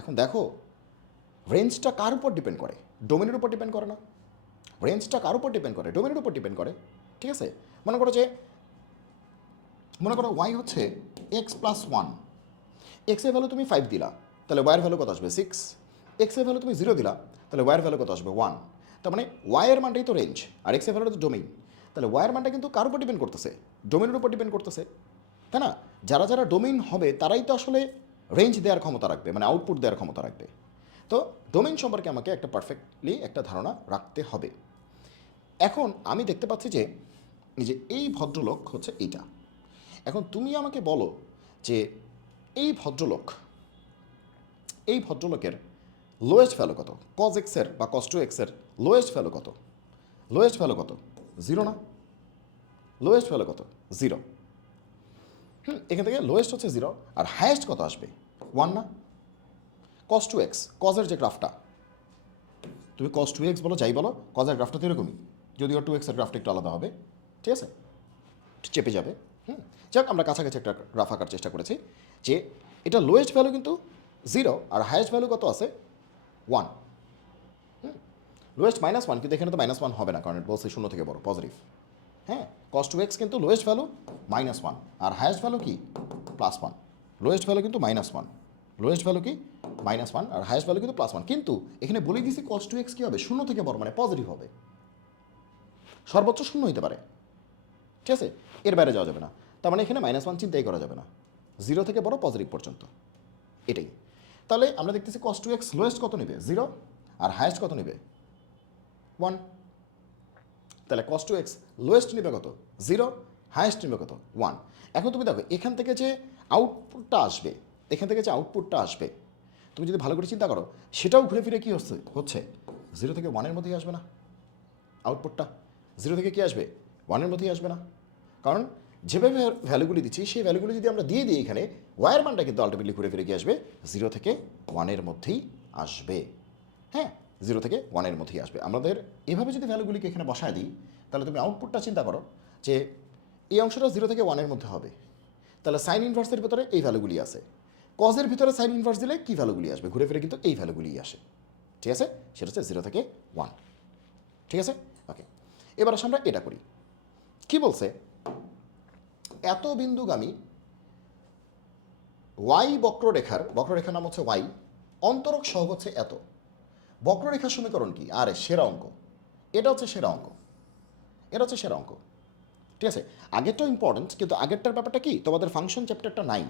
এখন দেখো রেঞ্জটা কার উপর ডিপেন্ড করে, ডোমেনের উপর ডিপেন্ড করে না, রেঞ্জটা কার উপর ডিপেন্ড করে, ডোমেনের উপর ডিপেন্ড করে, ঠিক আছে? মনে করো ওয়াই হচ্ছে এক্স প্লাস 1, এক্সের ভ্যালু তুমি 5 দিলা, তাহলে ওয়াইয়ের ভ্যালু কত আসবে 6, এক্সের ভ্যালু তুমি 0 দিলা, তাহলে ওয়াইয়ের ভ্যালু কত আসবে 1, তার মানে ওয়াইয়ের মানটাই তো রেঞ্জ, আর এক্সের ভ্যালু তো ডোমেইন, তাহলে ওয়াইয়ের মানটা কিন্তু কার উপর ডিপেন্ড করতেছে, ডোমেনের উপর ডিপেন্ড করতেছে, তাই না? যারা ডোমেইন হবে তারাই তো আসলে রেঞ্জ দেওয়ার ক্ষমতা রাখবে, মানে আউটপুট দেওয়ার ক্ষমতা রাখবে। তো ডোমেইন সম্পর্কে আমাকে একটা পারফেক্টলি একটা ধারণা রাখতে হবে। এখন আমি দেখতে পাচ্ছি যে এই ভদ্রলোক হচ্ছে এইটা। এখন তুমি আমাকে বলো যে এই ভদ্রলোকের লোয়েস্ট ভ্যালু কত, কজ এক্সের বা কজ 2x-এর লোয়েস্ট ভ্যালু কত, 0 না, লোয়েস্ট ভ্যালু কত 0, এখান থেকে লোয়েস্ট হচ্ছে 0, আর হায়েস্ট কত আসবে 1 না, cos 2x, কজের যে গ্রাফটা, তুমি cos 2x বলো যাই বলো, কজের গ্রাফটা তো এরকমই, যদিও 2x-এর গ্রাফটা একটু আলাদা হবে, ঠিক আছে, চেপে যাবে। যাক, আমরা কাছাকাছি একটা গ্রাফ আঁকার চেষ্টা করেছি, যে এটা লোয়েস্ট ভ্যালু কিন্তু 0 আর হায়েস্ট ভ্যালু কত আছে 1, লোয়েস্ট -1, কিন্তু এখানে তো -1 হবে না, কারণ এটা বলছে 0 থেকে বড় পজিটিভ। হ্যাঁ, cos 2x কিন্তু লোয়েস্ট ভ্যালু -1 আর হায়েস্ট ভ্যালু কি +1, লোয়েস্ট ভ্যালু কিন্তু -1, লোয়েস্ট ভ্যালু কি -1 আর হায়েস্ট ভ্যালু কিন্তু +1, কিন্তু এখানে বলে দিয়েছি cos 2x কী হবে, শূন্য থেকে বড় মানে পজিটিভ হবে, সর্বোচ্চ শূন্য হতে পারে, ঠিক আছে, এর বাইরে যাওয়া যাবে না। তার মানে এখানে -1 চিন্তাই করা যাবে না, 0 থেকে বড় পজিটিভ পর্যন্ত, এটাই। তাহলে আমরা দেখতেছি cos 2x লোয়েস্ট কত নেবে 0 আর হায়েস্ট কত নেবে 1, তাহলে cos 2x লোয়েস্ট নেবে কত 0, হায়েস্ট নেবে কত 1। এখন তুমি দেখো এখান থেকে যে আউটপুটটা আসবে, তুমি যদি ভালো করে চিন্তা করো সেটাও ঘুরে ফিরে কী হচ্ছে 0 থেকে 1-এর মধ্যেই আসবে না, আউটপুটটা 0 থেকে কি আসবে 1-এর মধ্যেই আসবে না, কারণ যেভাবে ভ্যালুগুলি দিচ্ছি সেই ভ্যালুগুলি যদি আমরা দিয়ে দিই এখানে, ওয়াইয়ের মানটা কিন্তু আলটিমেটলি ঘুরে ফিরে কি আসবে 0 থেকে 1-এর মধ্যেই আসবে, হ্যাঁ 0 থেকে 1-এর মধ্যেই আসবে। আমাদের এভাবে যদি ভ্যালুগুলিকে এখানে বসায় দিই, তাহলে তুমি আউটপুটটা চিন্তা করো যে এই অংশটা 0 থেকে 1-এর মধ্যে হবে, তাহলে সাইন ইনভার্সের ভিতরে এই ভ্যালুগুলি আছে, কজের ভিতরে সাইন ইনভার্স দিলে কী ভ্যালুগুলি আসবে, ঘুরে ফিরে কিন্তু এই ভ্যালুগুলিই আসে, ঠিক আছে, সেটা হচ্ছে 0 থেকে 1, ঠিক আছে, ওকে। এবার আসলে আমরা এটা করি, কি বলছে, এত বিন্দুগামী ওয়াই বক্ররেখার নাম হচ্ছে ওয়াই, অন্তরক সহগ হচ্ছে এত, বক্ররেখার সমীকরণ কি, আরে সেরা অঙ্ক, এটা হচ্ছে সেরা অঙ্ক, ঠিক আছে। আগেরটাও ইম্পর্টেন্ট, কিন্তু আগেরটার ব্যাপারটা কি তোমাদের ফাংশন চ্যাপ্টারটা নাই,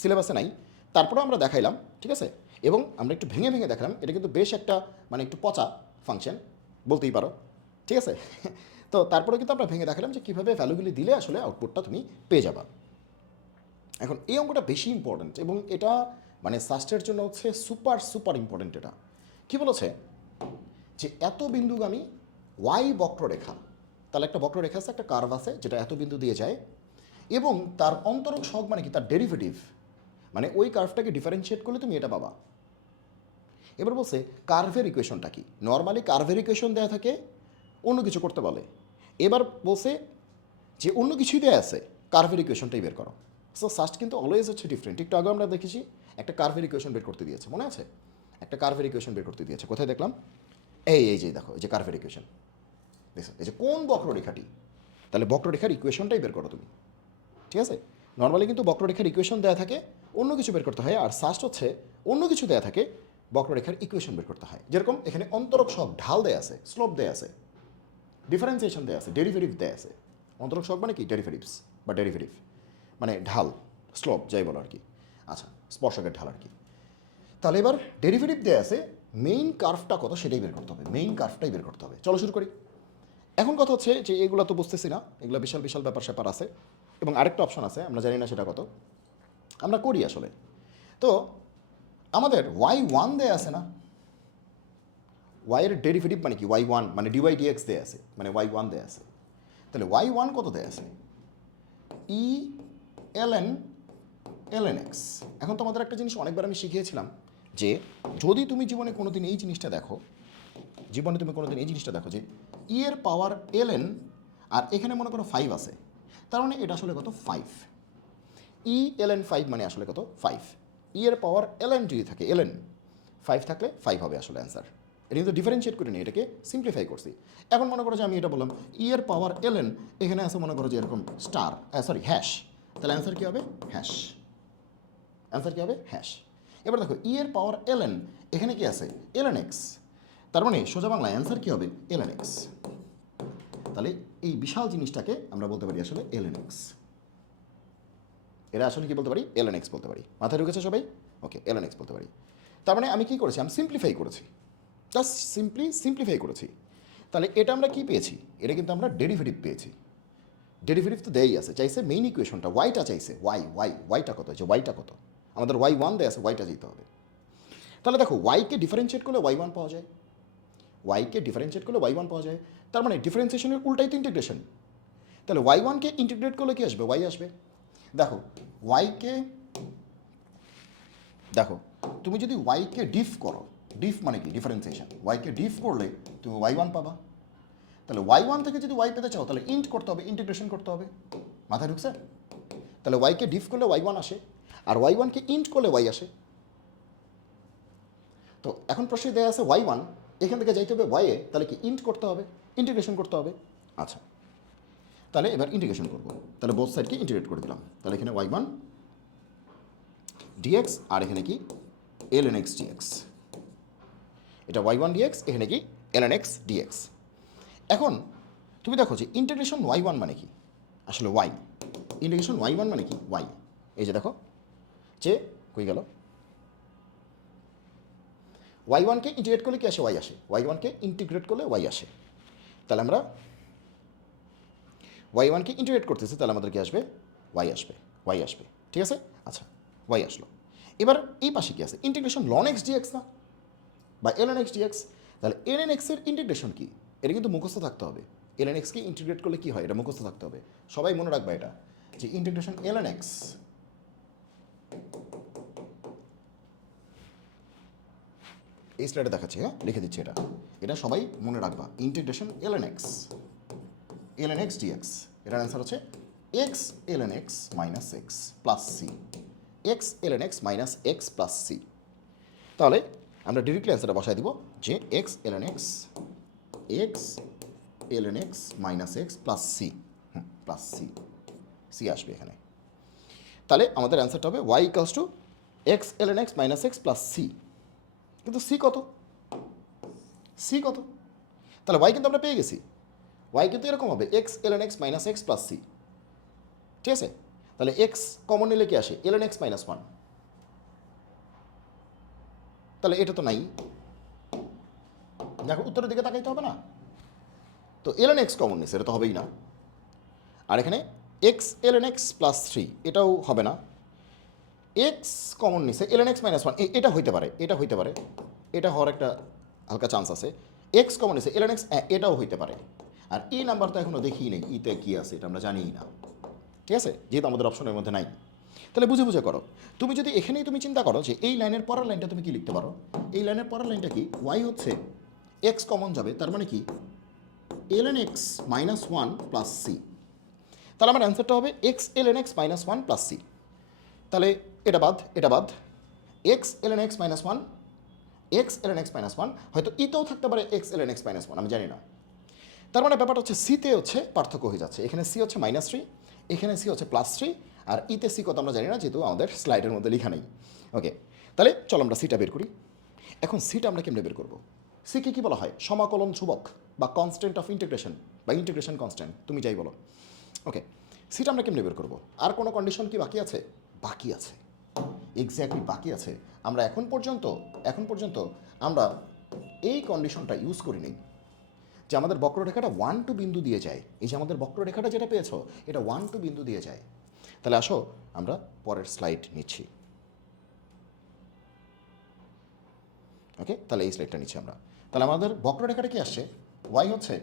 সিলেবাসে নাই, তারপরেও আমরা দেখাইলাম, ঠিক আছে, এবং আমরা একটু ভেঙে ভেঙে দেখালাম, এটা কিন্তু বেশ একটা মানে একটু পচা ফাংশন বলতেই পারো, ঠিক আছে। তো তারপরে কিন্তু আমরা ভেঙে দেখালাম যে কীভাবে ভ্যালুগুলি দিলে আসলে আউটপুটটা তুমি পেয়ে যাবা। এখন এই অঙ্কটা বেশি ইম্পর্ট্যান্ট এবং এটা মানে সাস্টের জন্য হচ্ছে সুপার ইম্পর্ট্যান্ট। এটা কি বলেছে যে এত বিন্দুগামী ওয়াই বক্ররেখা, তাহলে একটা বক্ররেখা আছে, একটা কার্ভ আছে যেটা এত বিন্দু দিয়ে যায়, এবং তার অন্তরক সহগ মানে কি, তার ডেরিভেটিভ, মানে ওই কার্ভটাকে ডিফারেন্সিয়েট করলে তুমি এটা পাবা। এবার বলছে কার্ভের ইকুয়েশনটা কি, নর্মালি কার্ভের ইকুয়েশন দেওয়া থাকে, অন্য কিছু করতে বলে, এবার বলছে যে অন্য কিছুই দেওয়া আছে, কার্ভের ইকুয়েশনটাই বের করো। সো সাস্ট কিন্তু অলওয়েজ হচ্ছে ডিফারেন্ট। একটু আগে আমরা দেখেছি একটা কার্ভের ইকুয়েশন বের করতে দিয়েছে, মনে আছে, একটা কার্ভের ইকুয়েশন বের করতে দিয়েছে, কোথায় দেখলাম, এই যে দেখো, এই যে কার্ভের ইকুয়েশন, দেখো এই যে কোন বক্ররেখাটি, তাহলে বক্ররেখার ইকুয়েশনটাই বের করো তুমি, ঠিক আছে। নর্মালি কিন্তু বক্ররেখার ইকুয়েশন দেওয়া থাকে, অন্য কিছু বের করতে হয়, আর সাস্ট হচ্ছে অন্য কিছু দেওয়া থাকে, বক্ররেখার ইকুয়েশন বের করতে হয়। যেরকম এখানে অন্তরক সহগ ঢাল দেয়া আছে, স্লোপ দেয়া আছে, ডিফারেন্সিয়েশন দেয়া আছে, ডেরিভেটিভ দেয়া আছে। অন্তরক সহগ মানে কি, ডেরিভেটিভস বা ডেরিভেটিভ মানে ঢাল, স্লোপ যাই বলো আর কি, আচ্ছা স্পর্শকের ঢাল আর কি। তাহলে এবার ডেরিভেটিভ দেয়া আছে, মেইন কার্ভটা কত সেটাই বের করতে হবে, মেইন কার্ভটাই বের করতে হবে। চলো শুরু করি। এখন কথা হচ্ছে যে এগুলো তো বুঝতেছি না, এগুলো বিশাল বিশাল ব্যাপার স্যাপার আছে, এবং আরেকটা অপশন আছে আমরা জানি না সেটা কত, আমরা করি আসলে। তো আমাদের y1 দেয়া আছে না, ওয়াইয়ের ডেরিভেটিভ মানে কি, y1 মানে dy dx দেয়া আছে, মানে y1 দেয়া আছে, তাহলে y1 কত দেয়া আছে, ই ln x। এখন তোমাদের একটা জিনিস অনেকবার আমি শিখিয়েছিলাম যে যদি তুমি জীবনে কোনোদিন এই জিনিসটা দেখো, যে ই এর পাওয়ার ln আর এখানে মনে করো 5 আছে, তার মানে এটা আসলে কত 5, ই ln 5 মানে আসলে কত 5, ই এর পাওয়ার ln যদি থাকে, ln 5 থাকলে 5 হবে আসলে অ্যান্সার। এটা কিন্তু ডিফারেন্সিয়েট করে নিই, এটাকে সিম্পলিফাই করছি। এখন মনে করো যে আমি এটা বললাম ই এর পাওয়ার ln, এখানে আছে মনে করো যে এরকম স্টার, হ্যাশ, তাহলে অ্যান্সার কী হবে হ্যাশ, এবার দেখো ই এর পাওয়ার ln, এখানে কি আছে ln x, তার মানে সোজা বাংলা অ্যান্সার কী হবে ln x। তাহলে এই বিশাল জিনিসটাকে আমরা বলতে পারি আসলে ln x, এটা আসলে কি বলতে পারি ln x বলতে পারি। মাথায় ঢুকেছে সবাই, ওকে, ln x বলতে পারি। তার মানে আমি কি করেছি, আমি সিম্পলিফাই করেছি, জাস্ট সিম্পলিফাই করেছি। তাহলে এটা আমরা কি পেয়েছি, এটা কিন্তু আমরা ডেরিভেটিভ পেয়েছি, ডেরিভেটিভ তো দেয়াই আছে, চাইছে মেইন ইকুয়েশনটা, ওয়াইটা চাইছে, ওয়াইটা কত, যে ওয়াইটা কত, আমাদের y1 দেয়া আছে, ওয়াইটা যেতে হবে। তাহলে দেখো ওয়াইকে ডিফারেন্সিয়েট করলে y1 পাওয়া যায়, তার মানে ডিফারেন্সিয়েশনের উল্টাই তো ইন্টিগ্রেশন, তাহলে y1কে ইন্টিগ্রেট করলে কি আসবে, y আসবে। দেখো তুমি যদি ওয়াইকে ডিফ করো, ডিফ মানে কি ডিফারেন্সিয়েশন, ওয়াইকে ডিফ করলে তুমি y1 পাবা। তাহলে y1 থেকে যদি y পেতে চাও তাহলে ইন্ট করতে হবে, ইন্টিগ্রেশন করতে হবে, মাথায় ঢুকছে। তাহলে ওয়াইকে ডিফ করলে y1 আসে, আর y1কে ইন্ট করলে y আসে। তো এখন প্রশ্নে দেওয়া আছে y1, এখান থেকে যাইতে হবে y এ, তাহলে কি ইন্ট করতে হবে, ইন্টিগ্রেশন করতে হবে। আচ্ছা তাহলে এবার ইন্টিগ্রেশন করবো, তাহলে বোথ সাইডকে ইন্টিগ্রেট করে দিলাম, তাহলে এখানে y1 ডিএক্স আর এখানে কি ln x dx। এটা y1 dx, এখানে কি ln x dx। এখন তুমি দেখো যে ইন্টিগ্রেশন y1 মানে কি, আসলে y ইন্টিগ্রেশন y1 মানে কি y। এই যে দেখো যে কই গেল, y1কে ইন্টিগ্রেট করলে কি আসে, y আসে, y1কে ইন্টিগ্রেট করলে y আসে। তাহলে আমরা y1কে ইন্টিগ্রেট করতেছি, তাহলে আমাদের কি আসবে, y আসবে, y আসবে, ঠিক আছে। আচ্ছা, y আসলো। এবার এই পাশে কি আছে, ইন্টিগ্রেশন ln x dx না, বা ln x dx। তাহলে ln x এর ইন্টিগ্রেশন কি, এটা কিন্তু মুখস্থ থাকতে হবে। ln x কে ইন্টিগ্রেট করলে কি হয়, এটা মুখস্থ থাকতে হবে। সবাই মনে রাখবা এটা, যে ইন্টিগ্রেশন ln x, এই স্লাইডে দেখাচ্ছি, হ্যাঁ লিখে দিচ্ছি, এটা এটা সবাই মনে রাখবা, ইন্টিগ্রেশন ln x dx। এটার অ্যান্সার হচ্ছে x ln x minus x plus c, x ln x minus x plus c. তাহলে আমরা ডিরেক্টলি অ্যান্সারটা বসাই দিব যে x ln x minus x plus c, plus c, c আসবে এখানে। তাহলে আমাদের অ্যান্সারটা হবে y equals to x ln x minus x plus c. কিন্তু সি কত, সি কত, তাহলে y কিন্তু আমরা পেয়ে গেছি, y কিন্তু এরকম হবে x ln x minus x plus c, ঠিক আছে। তাহলে x কমন নিলে কি আসে, ln x মাইনাস ওয়ান, তাহলে এটা তো নাই, দেখো উত্তরের দিকে তাকাইতে হবে না, তো ln x কমন নিছে, এটা তো হবেই না। আর এখানে x ln x plus three, এটাও হবে না। x কমন নিছে ln x মাইনাস ওয়ান, এটা হইতে পারে, এটা হইতে পারে, এটা হওয়ার একটা হালকা চান্স আছে। x কমন নিছে ln x, এটাও হইতে পারে। আর ই নাম্বার তো এখনো দেখিই নেই, ইতে কি আছে এটা আমরা জানিই না, ঠিক আছে, যেহেতু আমাদের অপশনের মধ্যে নাই। তাহলে বুঝে বুঝে করো। তুমি যদি এখানেই তুমি চিন্তা করো যে এই লাইনের পরের লাইনটা তুমি কি লিখতে পারো, এই লাইনের পরের লাইনটা কি, y হচ্ছে x কমন যাবে, তার মানে কি ln x minus one plus c. তাহলে আমার অ্যান্সারটা হবে x ln x minus one plus c. তাহলে এটা বাদ, এটা বাদ, x ln x minus one, x ln x minus one, হয়তো ইতেও থাকতে পারে x ln x minus one, আমি জানি না। তার মানে ব্যাপারটা হচ্ছে সিতে হচ্ছে পার্থক্য হয়ে যাচ্ছে, এখানে সি হচ্ছে মাইনাস থ্রি, এখানে সি হচ্ছে প্লাস থ্রি, আর ইতে সি কত আমরা জানি না, যেহেতু আমাদের স্লাইডের মধ্যে লেখা নেই। ওকে, তাহলে চলো আমরা সিটা বের করি। এখন সিটা আমরা কেমনে বের করবো, সিকে কি বলা হয়, সমাকলন ধ্রুবক বা কনস্ট্যান্ট অফ ইন্টিগ্রেশন বা ইন্টিগ্রেশন কনস্ট্যান্ট, তুমি যাই বলো। ওকে, সিটা আমরা কেমনে বের করবো, আর কোনো কন্ডিশন কি বাকি আছে, বাকি আছে, এক্স্যাক্টলি বাকি আছে। আমরা এখন পর্যন্ত আমরা এই কন্ডিশনটা ইউজ করি নেই, যে আমাদের বক্ররেখাটা 1 2 বিন্দু দিয়ে যায়। এই যে আমাদের বক্ররেখাটা যেটা পেয়েছো, এটা 1 2 বিন্দু দিয়ে যায়। তাহলে আসো আমরা পরের স্লাইড নিচ্ছি। ওকে, তাহলে এই স্লাইডটা নিচ্ছি আমরা। তাহলে আমাদের বক্ররেখাটা কি আসছে, y হচ্ছে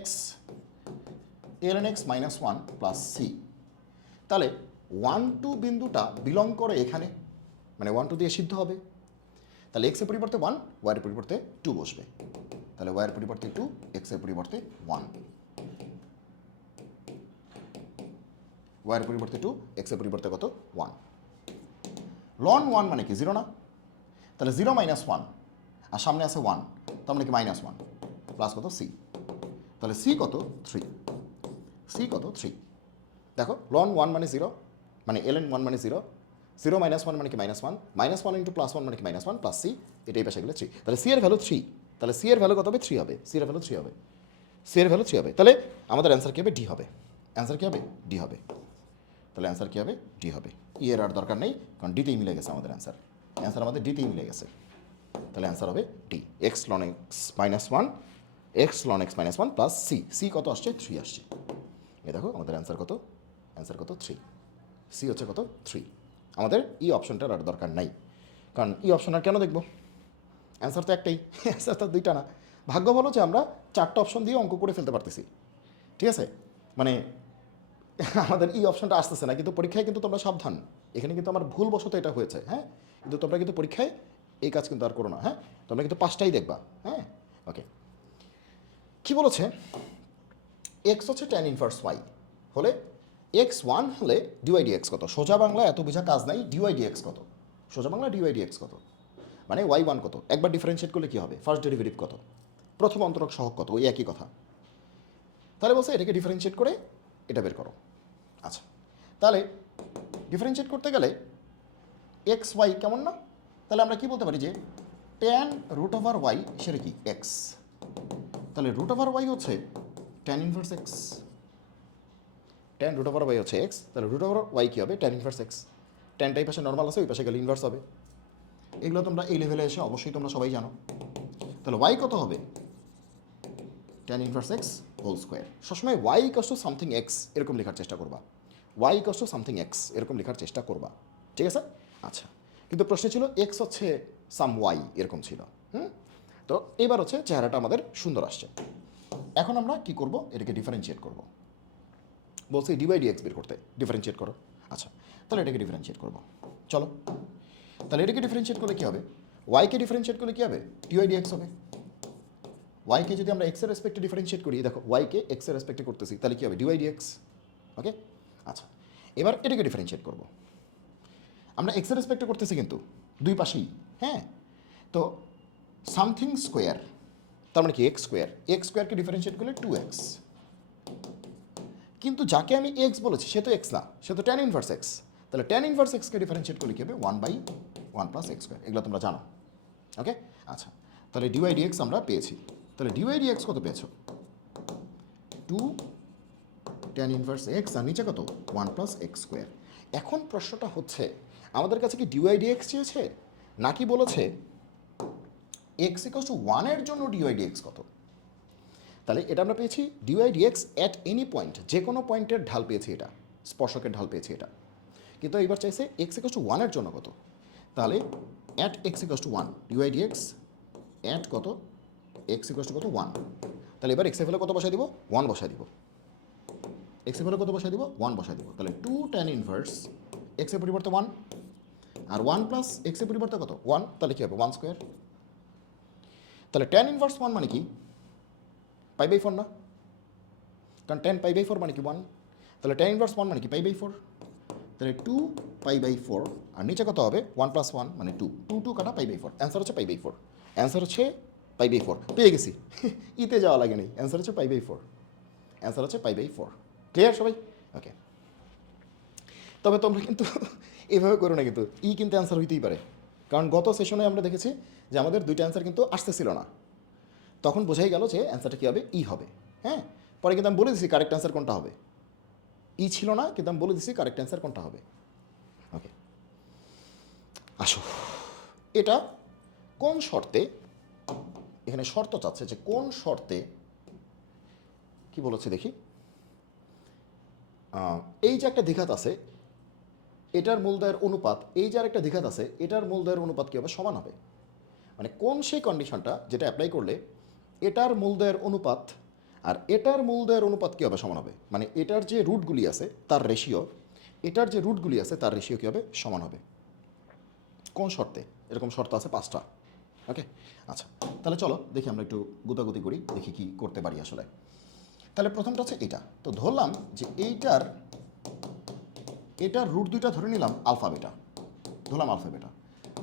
x ln x minus one plus c. তাহলে 1 2 বিন্দুটা বিলং করে এখানে, মানে 1 2 দিয়ে সিদ্ধ হবে। তাহলে x এর পরিবর্তে 1, y এর পরিবর্তে 2 বসবে। তাহলে y এর পরিবর্তে 2, x এর পরিবর্তে 1, y এর পরিবর্তে 2, x এর পরিবর্তে কত 1। লন 1 মানে কি 0 না, তাহলে 0 মাইনাস 1, আর সামনে আছে 1, তার মানে কি মাইনাস 1, প্লাস কত সি। তাহলে সি কত 3, সি কত 3। দেখো লন 1 মানে 0, মানে ln 1 মানে 0, 0 মাইনাস 1 মানে কি মাইনাস 1, মাইনাস 1 ইন্টু প্লাস 1 মানে কি মাইনাস 1 প্লাস সি, এটাই পাশে গেলে 3। তাহলে সি এর ভ্যালু 3, তাহলে সি এর ভ্যালু কত হবে 3 হবে, সি এর ভ্যালু 3 হবে, সি এর ভ্যালু 3 হবে। তাহলে আমাদের অ্যান্সার কী হবে, ডি হবে। অ্যান্সার কী হবে, ডি হবে। তাহলে অ্যান্সার কী হবে, ডি হবে। ই এর আর দরকার নেই, কারণ ডিতেই মিলে গেছে আমাদের অ্যান্সার, অ্যান্সার আমাদের ডিতেই মিলে গেছে। তাহলে অ্যান্সার হবে d, x ln x minus one, x ln x minus one plus c. C কত আসছে, 3 আসছে। এ দেখো আমাদের অ্যান্সার কত, অ্যান্সার কত 3, সি হচ্ছে কত 3। আমাদের ই অপশনটার আর দরকার নাই, কারণ ই অপশন আর কেন দেখবো, অ্যান্সার তো একটাই, অ্যান্সার তো দুইটা না। ভাগ্য ভালো যে আমরা 4টা অপশন দিয়ে অঙ্ক করে ফেলতে পারতেছি, ঠিক আছে। মানে আমাদের ই অপশনটা আসতেছে না, কিন্তু পরীক্ষায় কিন্তু তোমরা সাবধান, এখানে কিন্তু আমার ভুলবশত এটা হয়েছে, হ্যাঁ। কিন্তু তোমরা কিন্তু পরীক্ষায় এই কাজ কিন্তু আর করো না, হ্যাঁ। তোমরা কিন্তু 5টাই দেখবা, হ্যাঁ। ওকে, কী বলেছে, এক্স হচ্ছে ট্যান ইনভার্স ওয়াই হলে এক্স ওয়ান হলে ডিওয়াই ডিএক্স কত। সোজা বাংলা এত বোঝা কাজ নাই, ডিওয়াই ডিএক্স কত, সোজা বাংলা ডিওয়াই ডিএক্স কত, মানে ওয়াই ওয়ান কত, একবার ডিফারেন্সিয়েট করলে কী হবে, ফার্স্ট ডেরিভেটিভ কত, প্রথম অন্তরক সহগ কত, ওই একই কথা। তাহলে বলছে এটাকে ডিফারেন্সিয়েট করে এটা বের করো। আচ্ছা, তাহলে ডিফারেন্সিয়েট করতে গেলে এক্স ওয়াই কেমন না? তাহলে আমরা কি বলতে পারি যে ট্যান রুট ওভার ওয়াই সেটা কি এক্স। তাহলে রুট ওভার ওয়াই হচ্ছে tan inverse x. Tan root over y হচ্ছে এক্স, তাহলে রুট ওভার ওয়াই কী হবে? Tan inverse x. ট্যানটা এই পাশে নর্মাল আছে, ওই পাশে গেলে ইনভার্স হবে। এগুলো তোমরা এই লেভেলে এসে অবশ্যই তোমরা সবাই জানো। তাহলে ওয়াই কত হবে? Tan inverse X whole square. সবসময় Y equals to something X এরকম লেখার চেষ্টা করবা। Y equals to something X এরকম লেখার চেষ্টা করবা, ঠিক আছে? আচ্ছা, কিন্তু প্রশ্ন ছিল এক্স হচ্ছে সাম ওয়াই এরকম ছিল। তো এবার হচ্ছে চেহারাটা আমাদের সুন্দর আসছে। এখন আমরা কি করব? এটাকে ডিফারেন্সিয়েট করব। বলছি ডিওয়াই ডিএক্স বের করতে, ডিফারেন্সিয়েট করো। আচ্ছা, তাহলে এটাকে ডিফারেন্সিয়েট করব। চলো, তাহলে এটাকে ডিফারেন্সিয়েট করলে কী হবে? ওয়াইকে ডিফারেন্সিয়েট করলে কী হবে? ডিওয়াই ডিএক্স হবে। ওয়াইকে যদি আমরা এক্সের রেসপেক্টে ডিফারেন্সিয়েট করি, দেখো ওয়াইকে এক্সের রেসপেক্টে করতেছি, তাহলে কী হবে? Dy dx. ওকে, আচ্ছা, এবার এটাকে ডিফারেন্সিয়েট করব। আমরা এক্সের রেসপেক্টে করতেছি কিন্তু দুই পাশেই, হ্যাঁ। তো সামথিং স্কোয়ার, তার মানে কি এক্স স্কোয়ার। এক্স স্কোয়ারকে ডিফারেন্সিয়েট করলে 2x, কিন্তু যাকে আমি এক্স বলেছি সে তো এক্স না, সে তো ট্যান ইনভার্স এক্স। তাহলে ট্যান ইনভার্স এক্সকে ডিফারেন্সিয়েট করলে কী হবে? 1/1 প্লাস এক্স স্কোয়ার। এগুলো তোমরা জানো। ওকে, আচ্ছা, তাহলে ডিওয়াই ডিএক্স আমরা পেয়েছি। তাহলে ডিওয়াই ডিএক্স কত পেয়েছো? 2 ট্যান ইনভার্স এক্স, আর নিচে কত? 1 প্লাস এক্স স্কোয়ার। এখন প্রশ্নটা হচ্ছে আমাদের কাছে কি ডিওয়াই ডিএক্স চেয়েছে, নাকি বলেছে এক্স ইকস টু 1-এর জন্য ডিওয়াই ডিএক্স কত? তাহলে এটা আমরা পেয়েছি dy dx at any point, যে কোনো পয়েন্টের ঢাল পেয়েছি, এটা স্পর্শকের ঢাল পেয়েছি এটা। কিন্তু এবার চাইছে এক্স ইকস টু 1-এর জন্য কত। তাহলে at x equals to 1 dy dx at কত? এক্স ইকস টু কত? 1। তাহলে এবার এক্সের ভ্যালু কত বসাই দিব? 1 বসাই দিব। এক্সের ভ্যালু কত বসাই দিব? 1 বসাই দিব। তাহলে 2 ট্যান ইনভার্স এক্সের পরিবর্তে 1, আর 1 প্লাস এক্সের পরিবর্তে কত? 1, তাহলে কী হবে? 1 স্কোয়ার। তাহলে ট্যান ইনভার্স 1 মানে কি? π/4 না? কারণ ট্যান π/4 মানে কি 1। তাহলে ট্যান ইনভার্স 1 মানে কি? π/4। তাহলে 2 π/4, আর নিচে কত হবে? 1 প্লাস 1 মানে 2, 2 কাটা π/4। অ্যান্সার হচ্ছে π/4। অ্যান্সার হচ্ছে π/4। পেয়ে গেছি, ইতে যাওয়া লাগে নেই। অ্যান্সার হচ্ছে π/4। অ্যান্সার হচ্ছে π/4। ক্লিয়ার সবাই? ওকে, তবে তোমরা কিন্তু এভাবে করো না, কিন্তু কিন্তু অ্যান্সার হইতেই পারে। কারণ গত সেশনে আমরা দেখেছি যে আমাদের দুইটা অ্যান্সার কিন্তু আসতেছিল না, তখন বোঝাই গেল যে অ্যান্সারটা কী হবে? হবে। হ্যাঁ, পরে কিন্তু আমি বলে দিচ্ছি কারেক্ট অ্যান্সার কোনটা হবে। ছিল না, কিন্তু আমি বলে দিচ্ছি কারেক্ট অ্যান্সার কোনটা হবে। ওকে, আসো, এটা কোন শর্তে, এখানে শর্ত চাচ্ছে যে কোন শর্তে, কি বলেছে দেখি। এই যে একটা দ্বিঘাত আছে, এটার মূলদয়ের অনুপাত, এই যে আরেকটা দ্বিঘাত আছে, এটার মূলদয়ের অনুপাত কী হবে? সমান হবে। মানে কোন সেই কন্ডিশনটা যেটা অ্যাপ্লাই করলে এটার মূলদয়ের অনুপাত আর এটার মূলদয়ের অনুপাত কী হবে? সমান হবে। মানে এটার যে রুটগুলি আছে তার রেশিও, এটার যে রুটগুলি আছে তার রেশিও কী হবে? সমান হবে। কোন শর্তে? এরকম শর্ত আছে 5টা। ওকে, আচ্ছা, তাহলে চলো দেখি আমরা একটু গুতাগুতি করি, দেখি কি করতে পারি আসলে। তাহলে প্রথমটা হচ্ছে এটা। তো ধরলাম যে এটার রুট দুইটা ধরে নিলাম আলফা বেটা, ধরলাম আলফা বেটা।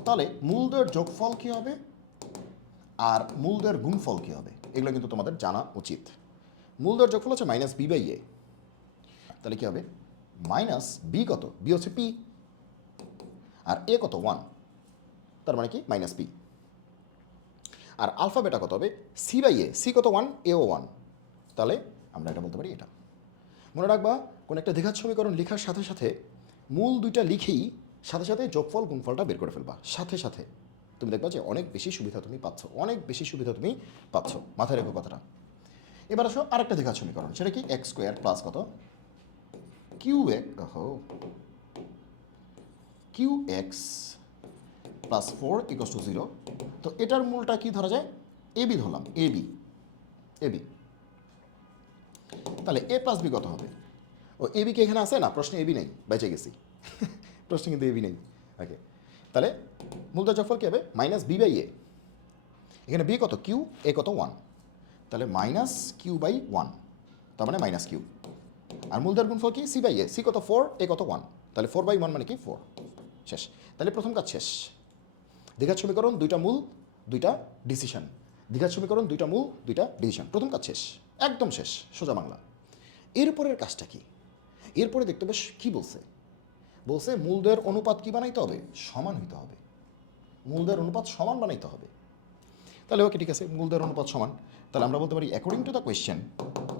তাহলে মূলদয়ের যোগফল কী হবে আর মূলদয়ের গুণফল কী হবে, এগুলো কিন্তু তোমাদের জানা উচিত। মূলদয়ের যোগফল হচ্ছে -b/a। তাহলে কী হবে? -b কত? b হচ্ছে p, আর a কত? 1, তার মানে কি -p। আর আলফা বেটা কত হবে? c/a। c কত? 1, a-ও 1। তাহলে আমরা এটা বলতে পারি এটা। মনে রাখবা, কোনো একটা দ্বিঘাত সমীকরণ লেখার সাথে সাথে মূল দুইটা লিখেই সাথে সাথে যোগফল গুণফলটা বের করে ফেলবা সাথে সাথে। তুমি দেখবা যে অনেক বেশি সুবিধা তুমি পাচ্ছ, অনেক বেশি সুবিধা তুমি পাচ্ছ। মাথায় রেখো কথাটা। এবার আসো আরেকটা দ্বিঘাত সমীকরণ, সেটা কি? এক্স স্কোয়ার প্লাস কত? Q x plus 4 = 0। তো এটার মূলটা কি ধরা যায়? এবি ধরলাম, এবি। তাহলে এ প্লাস বি কত হবে? ও এবি কি এখানে আছে? না, প্রশ্নে এবি নেই, বেঁচে গেছি। প্রশ্নে কিন্তু এবি নেই। ওকে, তাহলে মূলদয় যোগফল কী হবে? -b/a। এখানে বি কত? কিউ, এ কত? 1। তাহলে -q/1, তার মানে -q। আর মূলদয়ের গুণফল কি? c/a। c কত? 4, এ কত? 1। তাহলে 4/1 মানে কি? 4। শেষ। তাহলে প্রথম কাজ শেষ। দ্বিঘাত সমীকরণ, দুইটা মূল, দুইটা ডিসিশন। দ্বিঘাত সমীকরণ, দুইটা মূল, দুইটা ডিসিশন। প্রথম কাজ শেষ, একদম শেষ, সোজা বাংলা। এরপরের কাজটা কি? এরপরে দেখতে বেশ কী বলছে। বলছে মূলদের অনুপাত কি বানাইতে হবে? সমান হইতে হবে। মূলদের অনুপাত সমান বানাইতে হবে। তাহলে ওকে, ঠিক আছে, মূলদের অনুপাত সমান। তাহলে আমরা বলতে পারি অ্যাকর্ডিং টু দ্য কোয়েশ্চেন,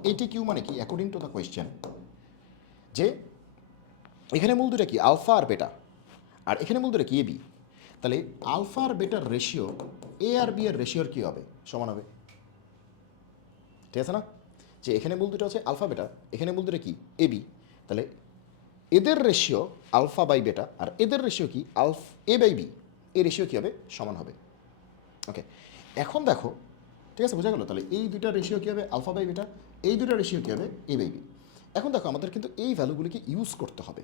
এটি কিউ মানে কি? অ্যাকর্ডিং টু দ্য কোয়েশ্চেন যে এখানে মূল দুটা কি? আলফা আর বেটা, আর এখানে মূল দুটা কি? A b. তাহলে আলফা আর বেটার রেশিও এ আর বি এর রেশিওর কী হবে? সমান হবে। ঠিক আছে না? যে এখানে মূল দুটো হচ্ছে আলফা বেটা, এখানে মূল দুটো কি? A b. তাহলে এদের রেশিও আলফা বাই বেটা আর এদের রেশিও কি? এ বাই বি। এই রেশিও কী হবে? সমান হবে। ওকে, এখন দেখো, ঠিক আছে, বোঝা গেল? তাহলে এই দুইটা রেশিও কী হবে? আলফা বাই বেটা। এই দুইটা রেশিও কী হবে? এ বাই বি। এখন দেখো, আমাদের কিন্তু এই ভ্যালুগুলিকে ইউজ করতে হবে,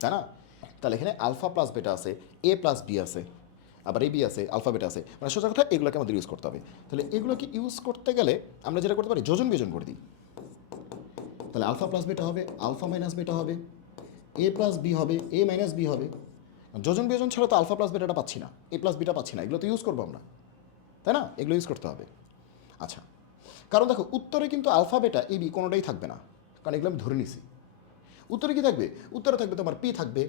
তাই না? তাহলে এখানে আলফা প্লাস বেটা আছে, এ প্লাস বি আছে, আবার এ বি আছে, আলফা বেটা আছে, মানে সোজা কথা এগুলোকে আমাদের ইউজ করতে হবে। তাহলে এগুলোকে ইউজ করতে গেলে আমরা যেটা করতে পারি, যোজন বিয়োজন করে দিই। তাহলে আলফা প্লাস বেটা হবে, আলফা মাইনাস বেটা হবে, এ প্লাস বি হবে, এ মাইনাস বি হবে। যোজন বিয়োজন ছাড়া তো আলফা প্লাস বেটাটা পাচ্ছি না, এ প্লাস বিটা পাচ্ছি না, এগুলো তো ইউজ করবো আমরা, তাই না? এগুলো ইউজ করতে হবে। আচ্ছা, কারণ দেখো উত্তরে কিন্তু আলফা বেটা এ বি কোনোটাই থাকবে না, কারণ এগুলো আমি ধরে নিছি। উত্তরে কি থাকবে? উত্তরে থাকবে তোমার পি থাকবে,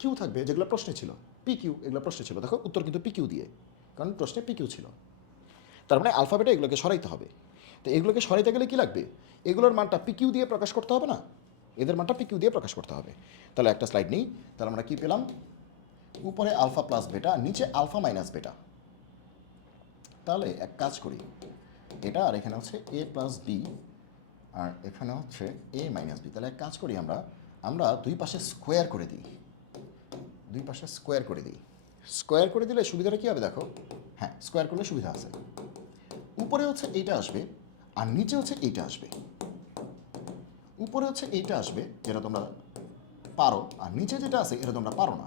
কিউ থাকবে, যেগুলো প্রশ্নে ছিল, পি কিউ, এগুলো প্রশ্নে ছিল। দেখো উত্তর কিন্তু পি কিউ দিয়ে, কারণ প্রশ্নে পি কিউ ছিল। তার মানে আলফাবেটে এগুলোকে সরাইতে হবে। তো এগুলোকে সরাইতে গেলে কি লাগবে? এগুলোর মানটা পি কিউ দিয়ে প্রকাশ করতে হবে না? এদের মানটা পি কিউ দিয়ে প্রকাশ করতে হবে। তাহলে একটা স্লাইড নিই। তাহলে আমরা কী পেলাম? উপরে আলফা প্লাস বেটা, নিচে আলফা মাইনাস বেটা। তাহলে এক কাজ করি, এটা আর এখানে হচ্ছে এ প্লাস বি, আর এখানে হচ্ছে এ মাইনাস বি। তাহলে এক কাজ করি, আমরা আমরা দুই পাশে স্কোয়ার করে দিই, দুই পাশে স্কোয়ার করে দিই। স্কোয়ার করে দিলে সুবিধাটা কী হবে দেখো? হ্যাঁ, স্কোয়ার করলে সুবিধা আছে। উপরে হচ্ছে এইটা আসবে, আর নিচে হচ্ছে এইটা আসবে। উপরে হচ্ছে এইটা আসবে, যেটা তোমরা পারো, আর নিচে যেটা আছে এটা তোমরা পারো না।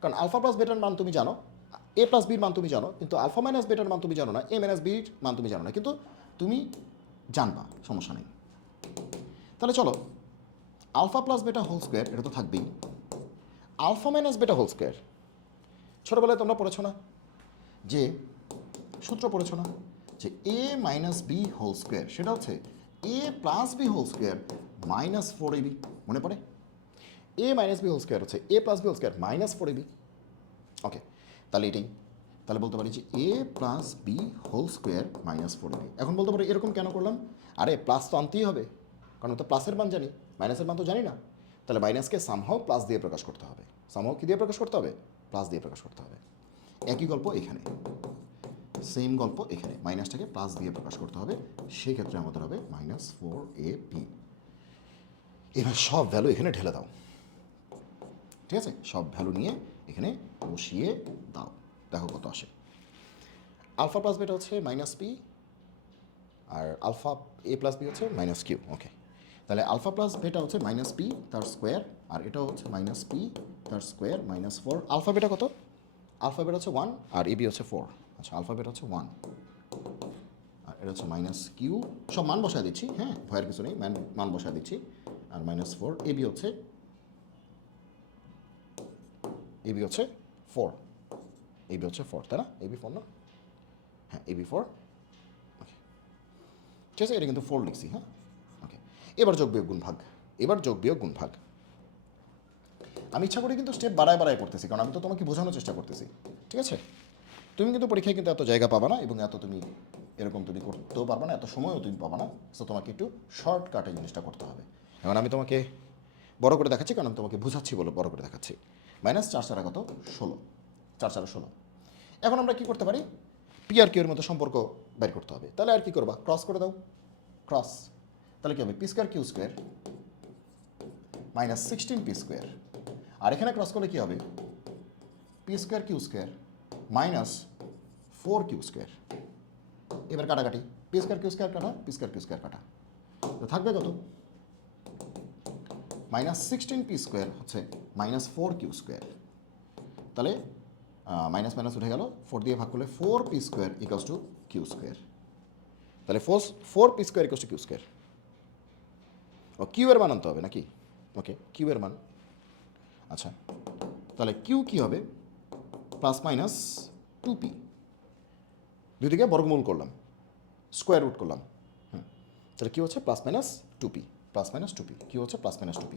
কারণ আলফা প্লাস বেটার মান তুমি জানো, এ প্লাস বির মান তুমি জানো, কিন্তু আলফা মাইনাস বেটার মান তুমি জানো না, এ মাইনাস বির মান তুমি জানো না, কিন্তু তুমি জানবা, সমস্যা নেই। তাহলে চলো, alpha plus beta whole square, এটা তো থাকবেই। Alpha minus beta whole square, ছোটোবেলায় তোমরা পড়েছো না যে সূত্র পড়েছো না যে A minus B whole square, সেটা হচ্ছে A plus B whole square minus four A B. মনে পড়ে? A minus B whole square হচ্ছে A plus B whole square minus four A B. Okay, তাহলে এটাই, তাহলে বলতে পারি যে A plus B whole square minus four A B. এখন বলতে পারি এরকম কেন করলাম? আরে প্লাস তো আনতেই হবে, কারণ তো প্লাসের মান জানি, মাইনাসের মান তো জানি না। তাহলে মাইনাসকে সামহাও প্লাস দিয়ে প্রকাশ করতে হবে। সামহাও কী দিয়ে প্রকাশ করতে হবে? প্লাস দিয়ে প্রকাশ করতে হবে। একই গল্প এখানে, সেম গল্প এখানে, মাইনাসটাকে প্লাস দিয়ে প্রকাশ করতে হবে। সেই ক্ষেত্রে আমাদের হবে মাইনাস ফোর এ বি। এবার সব ভ্যালু এখানে ঢেলে দাও, ঠিক আছে? সব ভ্যালু নিয়ে এখানে বসিয়ে দাও, দেখো কত আসে। আলফা প্লাস বেটা হচ্ছে মাইনাস পি, আর আলফা এ প্লাস বি হচ্ছে মাইনাস কিউ। ওকে, তাহলে আলফা প্লাস বেটা হচ্ছে মাইনাস পি তার স্কোয়ার, আর এটাও হচ্ছে মাইনাস পি তার square minus four. Alpha beta কত? আলফা বেটা হচ্ছে ওয়ান, আর এ বি হচ্ছে ফোর। আচ্ছা, আলফা বেটা হচ্ছে ওয়ান, আর এটা হচ্ছে মাইনাস কিউ। সব মান বসায় দিচ্ছি, হ্যাঁ, ভয়ের কিছু নেই, মান বসায় দিচ্ছি। আর মাইনাস ফোর, এবি হচ্ছে ফোর, এবি হচ্ছে ফোর, তাই না? এবি ফোর না? হ্যাঁ, এবি ফোর। ওকে, ঠিক আছে, এটা কিন্তু ফোর লিখছি, হ্যাঁ। ওকে, এবার যোগ বিয়োগ গুণ ভাগ, এবার যোগ বিয়োগ গুণ ভাগ। আমি ইচ্ছা করি কিন্তু স্টেপ বাড়ায় বাড়ায় করতেছি, কারণ আমি তো তোমাকে বোঝানোর চেষ্টা করতেছি, ঠিক আছে? তুমি কিন্তু পরীক্ষায় কিন্তু এত জায়গা পাবা না, এবং এত তুমি এরকম তুমি করতেও পারবে না, এত সময়ও তুমি পাবা না। সো তোমাকে একটু শর্টকাটে জিনিসটা করতে হবে। এখন আমি তোমাকে বড় করে দেখাচ্ছি, কারণ আমি তোমাকে বুঝাচ্ছি বলে বড় করে দেখাচ্ছি। মাইনাস চার চারা কত? 16, 4×4 = 16। এখন আমরা কি করতে পারি? পি আর কিউ এর মধ্যে সম্পর্ক বের করতে হবে। তাহলে আর কি করবা? ক্রস করে দাও, ক্রস। তাহলে কি হবে? P square Q square minus 16 P square, আর এখানে ক্রস করলে কি হবে? P square Q square minus 4 Q square. এবার কাটাকাটি, পি স্কোয়ার কিউ স্কোয়ার কাটা, পি স্কোয়ার কিউ স্কোয়ার কাটা, তো থাকবে কত? মাইনাস 16 পি স্কোয়ার হচ্ছে মাইনাস 4 কিউ স্কোয়ার। তাহলে মাইনাস মাইনাস উঠে গেল, 4 দিয়ে ভাগ করলে 4 P square equals to Q square. তাহলে 4 P square equals to Q square. ও কিউ এর মান আনতে হবে নাকি? ওকে, কিউ এর মান। আচ্ছা, তাহলে কিউ কী হবে? প্লাস মাইনাস 2p, দুই দিকে বর্গমূল করলাম, স্কোয়ার রুট করলাম। তাহলে কী হচ্ছে? Plus minus 2p, plus minus 2p। কী হচ্ছে? Plus minus 2p।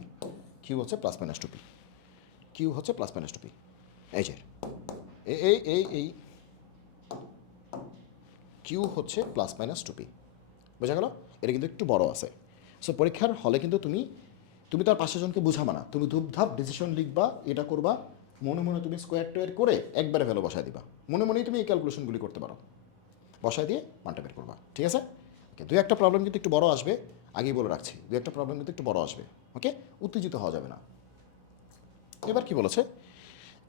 কিউ হচ্ছে plus minus two p, q হচ্ছে প্লাস মাইনাস টু পি। এই যে এই কিউ হচ্ছে প্লাস মাইনাস টু পি, বোঝা গেল? এটা কিন্তু একটু বড় আছে। সো পরীক্ষার হলে কিন্তু তুমি তার 500 জনকে বুঝাবা না, তুমি ধূপধাপ ডিসিশন লিখবা, এটা করবা, মনে মনে তুমি স্কোয়ার টোয়ার করে একবারে ভ্যালু বসায় দিবা, মনে মনেই তুমি এই ক্যালকুলেশনগুলি করতে পারো, বসায় দিয়ে মানটা বের করবা, ঠিক আছে? ওকে, দুই একটা প্রবলেম কিন্তু একটু বড় আসবে, আগেই বলে রাখছি, দুই একটা প্রবলেম কিন্তু একটু বড় আসবে, ওকে? উত্তেজিত হওয়া যাবে না। এবার কি বলেছে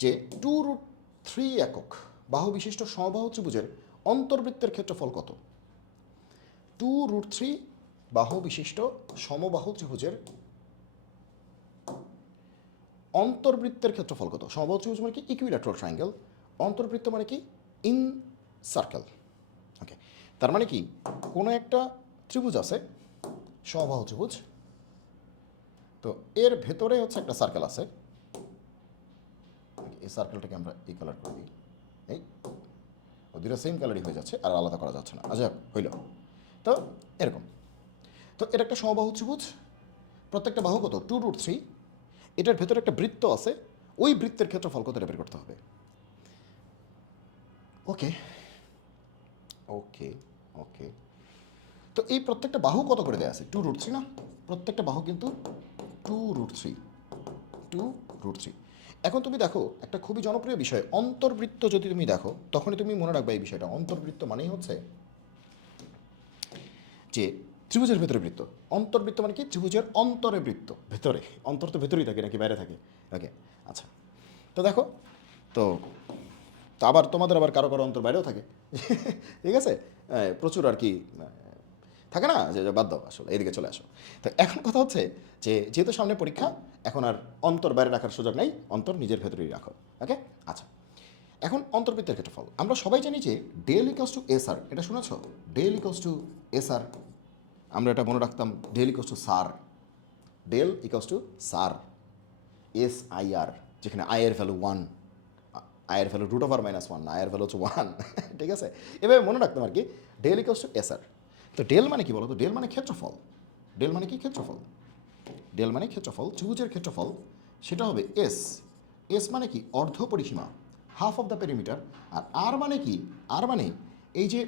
যে 2√3 একক বাহু বিশিষ্ট সমবাহু ত্রিভুজের অন্তর্বৃত্তের ক্ষেত্রফল কত? 2√3 বাহু বিশিষ্ট সমবাহু ত্রিভুজের অন্তর্বৃত্তের ক্ষেত্রফল কত? সমবাহু ত্রিভুজ মানে কি? Equilateral triangle. অন্তর্বৃত্ত মানে কি? In circle. ওকে, তার মানে কি কোনো একটা ত্রিভুজ আছে, সমবাহু ত্রিভুজ, তো এর ভেতরে হচ্ছে একটা সার্কেল আছে, এই সার্কেলটাকে আমরা এই কালার করে দিই, এই দুটো সেম কালারই হয়ে যাচ্ছে, আর আলাদা করা যাচ্ছে না, আচ্ছা হইল। তো এরকম, তো এটা একটা সমবাহু ত্রিভুজ, প্রত্যেকটা বাহু কত? 2√3, এটার ভেতরে একটা বৃত্ত আছে, ওই বৃত্তের ক্ষেত্রফল কত বের করতে হবে। ওকে ওকে ওকে, তো এই প্রত্যেকটা বাহু কত করে দেওয়া আছে? 2√3 না? প্রত্যেকটা বাহু কিন্তু 2√3, 2√3। এখন তুমি দেখো একটা খুবই জনপ্রিয় বিষয়, অন্তর্বৃত্ত যদি তুমি দেখো তখনই তুমি মনে রাখবে এই বিষয়টা। অন্তর্বৃত্ত মানেই হচ্ছে যে ত্রিভুজের ভেতরে বৃত্ত। অন্তর্বৃত্ত মানে কি? ত্রিভুজের অন্তরে বৃত্ত, ভেতরে। অন্তর তো ভেতরেই থাকে নাকি বাইরে থাকে? ওকে, আচ্ছা, তো দেখো, তো তো আবার তোমাদের আবার কারো কারো অন্তর বাইরেও থাকে, ঠিক আছে? প্রচুর আর কি থাকে না, যে বাদ দাও, আসলে এইদিকে চলে আসো। তো এখন কথা হচ্ছে যে যেহেতু সামনে পরীক্ষা, এখন আর অন্তর বাইরে রাখার সুযোগ নেই, অন্তর নিজের ভেতরেই রাখো, ওকে? আচ্ছা, এখন অন্তর্বৃত্তের ক্ষেত্রফল আমরা সবাই জানি যে del equals to S R, এটা শুনেছ? Del equals to S R, আমরা এটা মনে রাখতাম del equals to sir, del equals to sir S I R, যেখানে আই এর ভ্যালু 1, আয়ের ভ্যালু √(-1), আয়ের ভ্যালু হচ্ছে 1, ঠিক আছে? এভাবে মনে রাখতাম আর কি, ডেল ইকস টু এস আর। তো ডেল মানে কি বলো তো? ডেল মানে ক্ষেত্রফল। ডেল মানে কি? ক্ষেত্রফল। ডেল মানে ক্ষেত্রফল, ত্রিভুজের ক্ষেত্রফল, সেটা হবে এস। এস মানে কি? অর্ধ পরিসীমা, হাফ অফ দ্য পেরিমিটার। আর আর মানে কি? আর মানে এই যে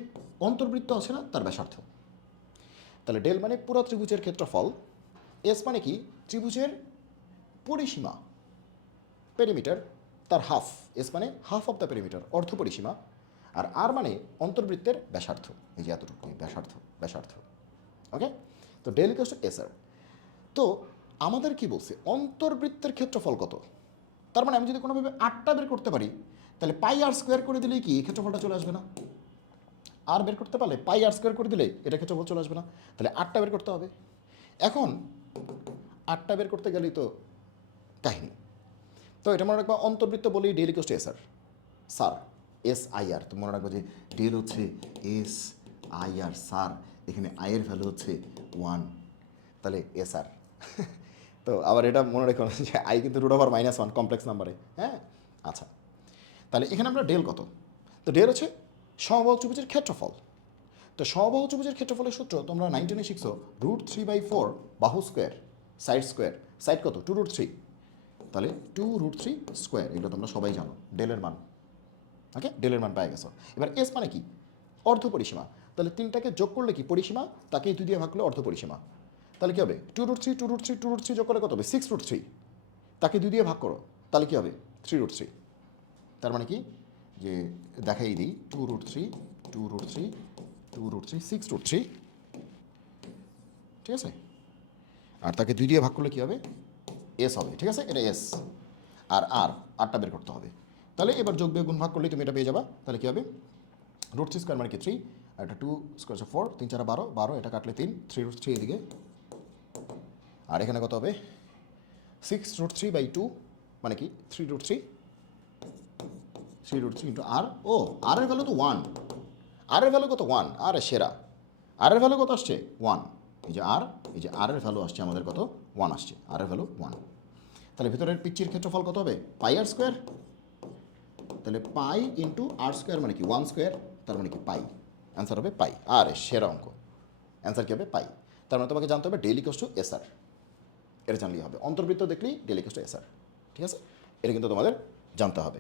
অন্তর্বৃত্ত আছে না, তার ব্যাসার্ধ। তাহলে ডেল মানে পুরো ত্রিভুজের ক্ষেত্রফল, এস মানে কি? ত্রিভুজের পরিসীমা, পেরিমিটার, তার হাফ। এস মানে হাফ অফ দ্য পেরিমিটার, অর্ধ পরিসীমা। আর আর মানে অন্তর্বৃত্তের ব্যাসার্ধ, এই যে এতটুকু ব্যাসার্ধ, ব্যাসার্ধ, ওকে? তো ডেল ইকুয়ালস টু এস আর। তো আমাদের কি বলছে? অন্তর্বৃত্তের ক্ষেত্রফল কত? তার মানে আমি যদি কোনোভাবে 8টা বের করতে পারি, তাহলে পাই আর স্কোয়ার করে দিলেই কি এই ক্ষেত্রফলটা চলে আসবে না? আর বের করতে পারলে পাই আর স্কোয়ার করে দিলে এটা ক্ষেত্রফল চলে আসবে না? তাহলে 8টা বের করতে হবে। এখন 8টা বের করতে গেলেই তো কাহিনী। তো এটা মনে রাখবা, অন্তর্বৃত্ত বলেই del equals to S R, sir, S I R. তুমি মনে রাখবো যে ডেল হচ্ছে এস আই আর সার, এখানে আয়ের ভ্যালু হচ্ছে 1, তাহলে এস আর। তো আবার এটা মনে রেখো যে আই কিন্তু √(-1) কমপ্লেক্স নাম্বারে, হ্যাঁ? আচ্ছা, তাহলে এখানে আমরা ডেল কত? তো ডেল হচ্ছে সমবাহু ত্রিভুজের ক্ষেত্রফল। তো সমবাহু ত্রিভুজের ক্ষেত্রফলের সূত্র তোমরা 9-10 শিখছো, √3/4 বাহু স্কোয়ার, সাইড স্কোয়ার, সাইড কত? 2√3, তাহলে 2√3 স্কোয়ার, এগুলো তোমরা সবাই জানো ডেলের মান, ওকে? ডেলের মান পেয়ে গেছো। এবার এস মানে কি? অর্ধ পরিসীমা। তাহলে তিনটাকে যোগ করলে কি? পরিসীমা, তাকে 2 দিয়ে ভাগ করলে অর্ধ পরিসীমা। তাহলে কী হবে? 2√3 2√3 2√3 যোগ করলে কত হবে? 6√3, তাকে 2 দিয়ে ভাগ করো, তাহলে কী হবে? 3√3। তার মানে কি যে দেখাই দিই, 2√3 2√3 2√3 6√3, ঠিক আছে? আর তাকে 2 দিয়ে ভাগ করলে কী হবে? এস হবে, ঠিক আছে? এটা এস। আর আর আরটা বের করতে হবে। তাহলে এবার যোগ বিয়োগ গুণ ভাগ করলেই তুমি এটা পেয়ে যাবা। তাহলে কী হবে? √3 স্কোয়ার মানে কি 3, আর এটা 2 স্কোয়ার 4, 3 4 12, 12, এটা কাটলে 3, 3√3 এদিকে। আর এখানে কত হবে? 6√3/2 মানে কি? 3√3 ইন্টু আর। ও, আর এর ভ্যালু তো 1, আর এর ভ্যালু কত? 1, আর সেরা। আর এর ভ্যালু কত আসছে? 1। এই যে আর, এই যে আর এর ভ্যালু আসছে আমাদের কত? 1 আসছে, আর এর ভ্যালু 1। তাহলে ভিতরের পিচ্চির ক্ষেত্রফল কত হবে? পাই আর স্কোয়ার। তাহলে পাই ইন্টু আর স্কোয়ার মানে কি? 1 স্কোয়ার, তার মানে কি? পাই। অ্যান্সার হবে পাই। আর সেরা অঙ্ক, অ্যান্সার কী হবে? পাই। তার মানে তোমাকে জানতে হবে del equals to S R, এটা জানলেই হবে। অন্তর্বৃত্ত দেখলেই ডেল ইকুয়ালস টু এসআর, ঠিক আছে? এটা কিন্তু তোমাদের জানতে হবে।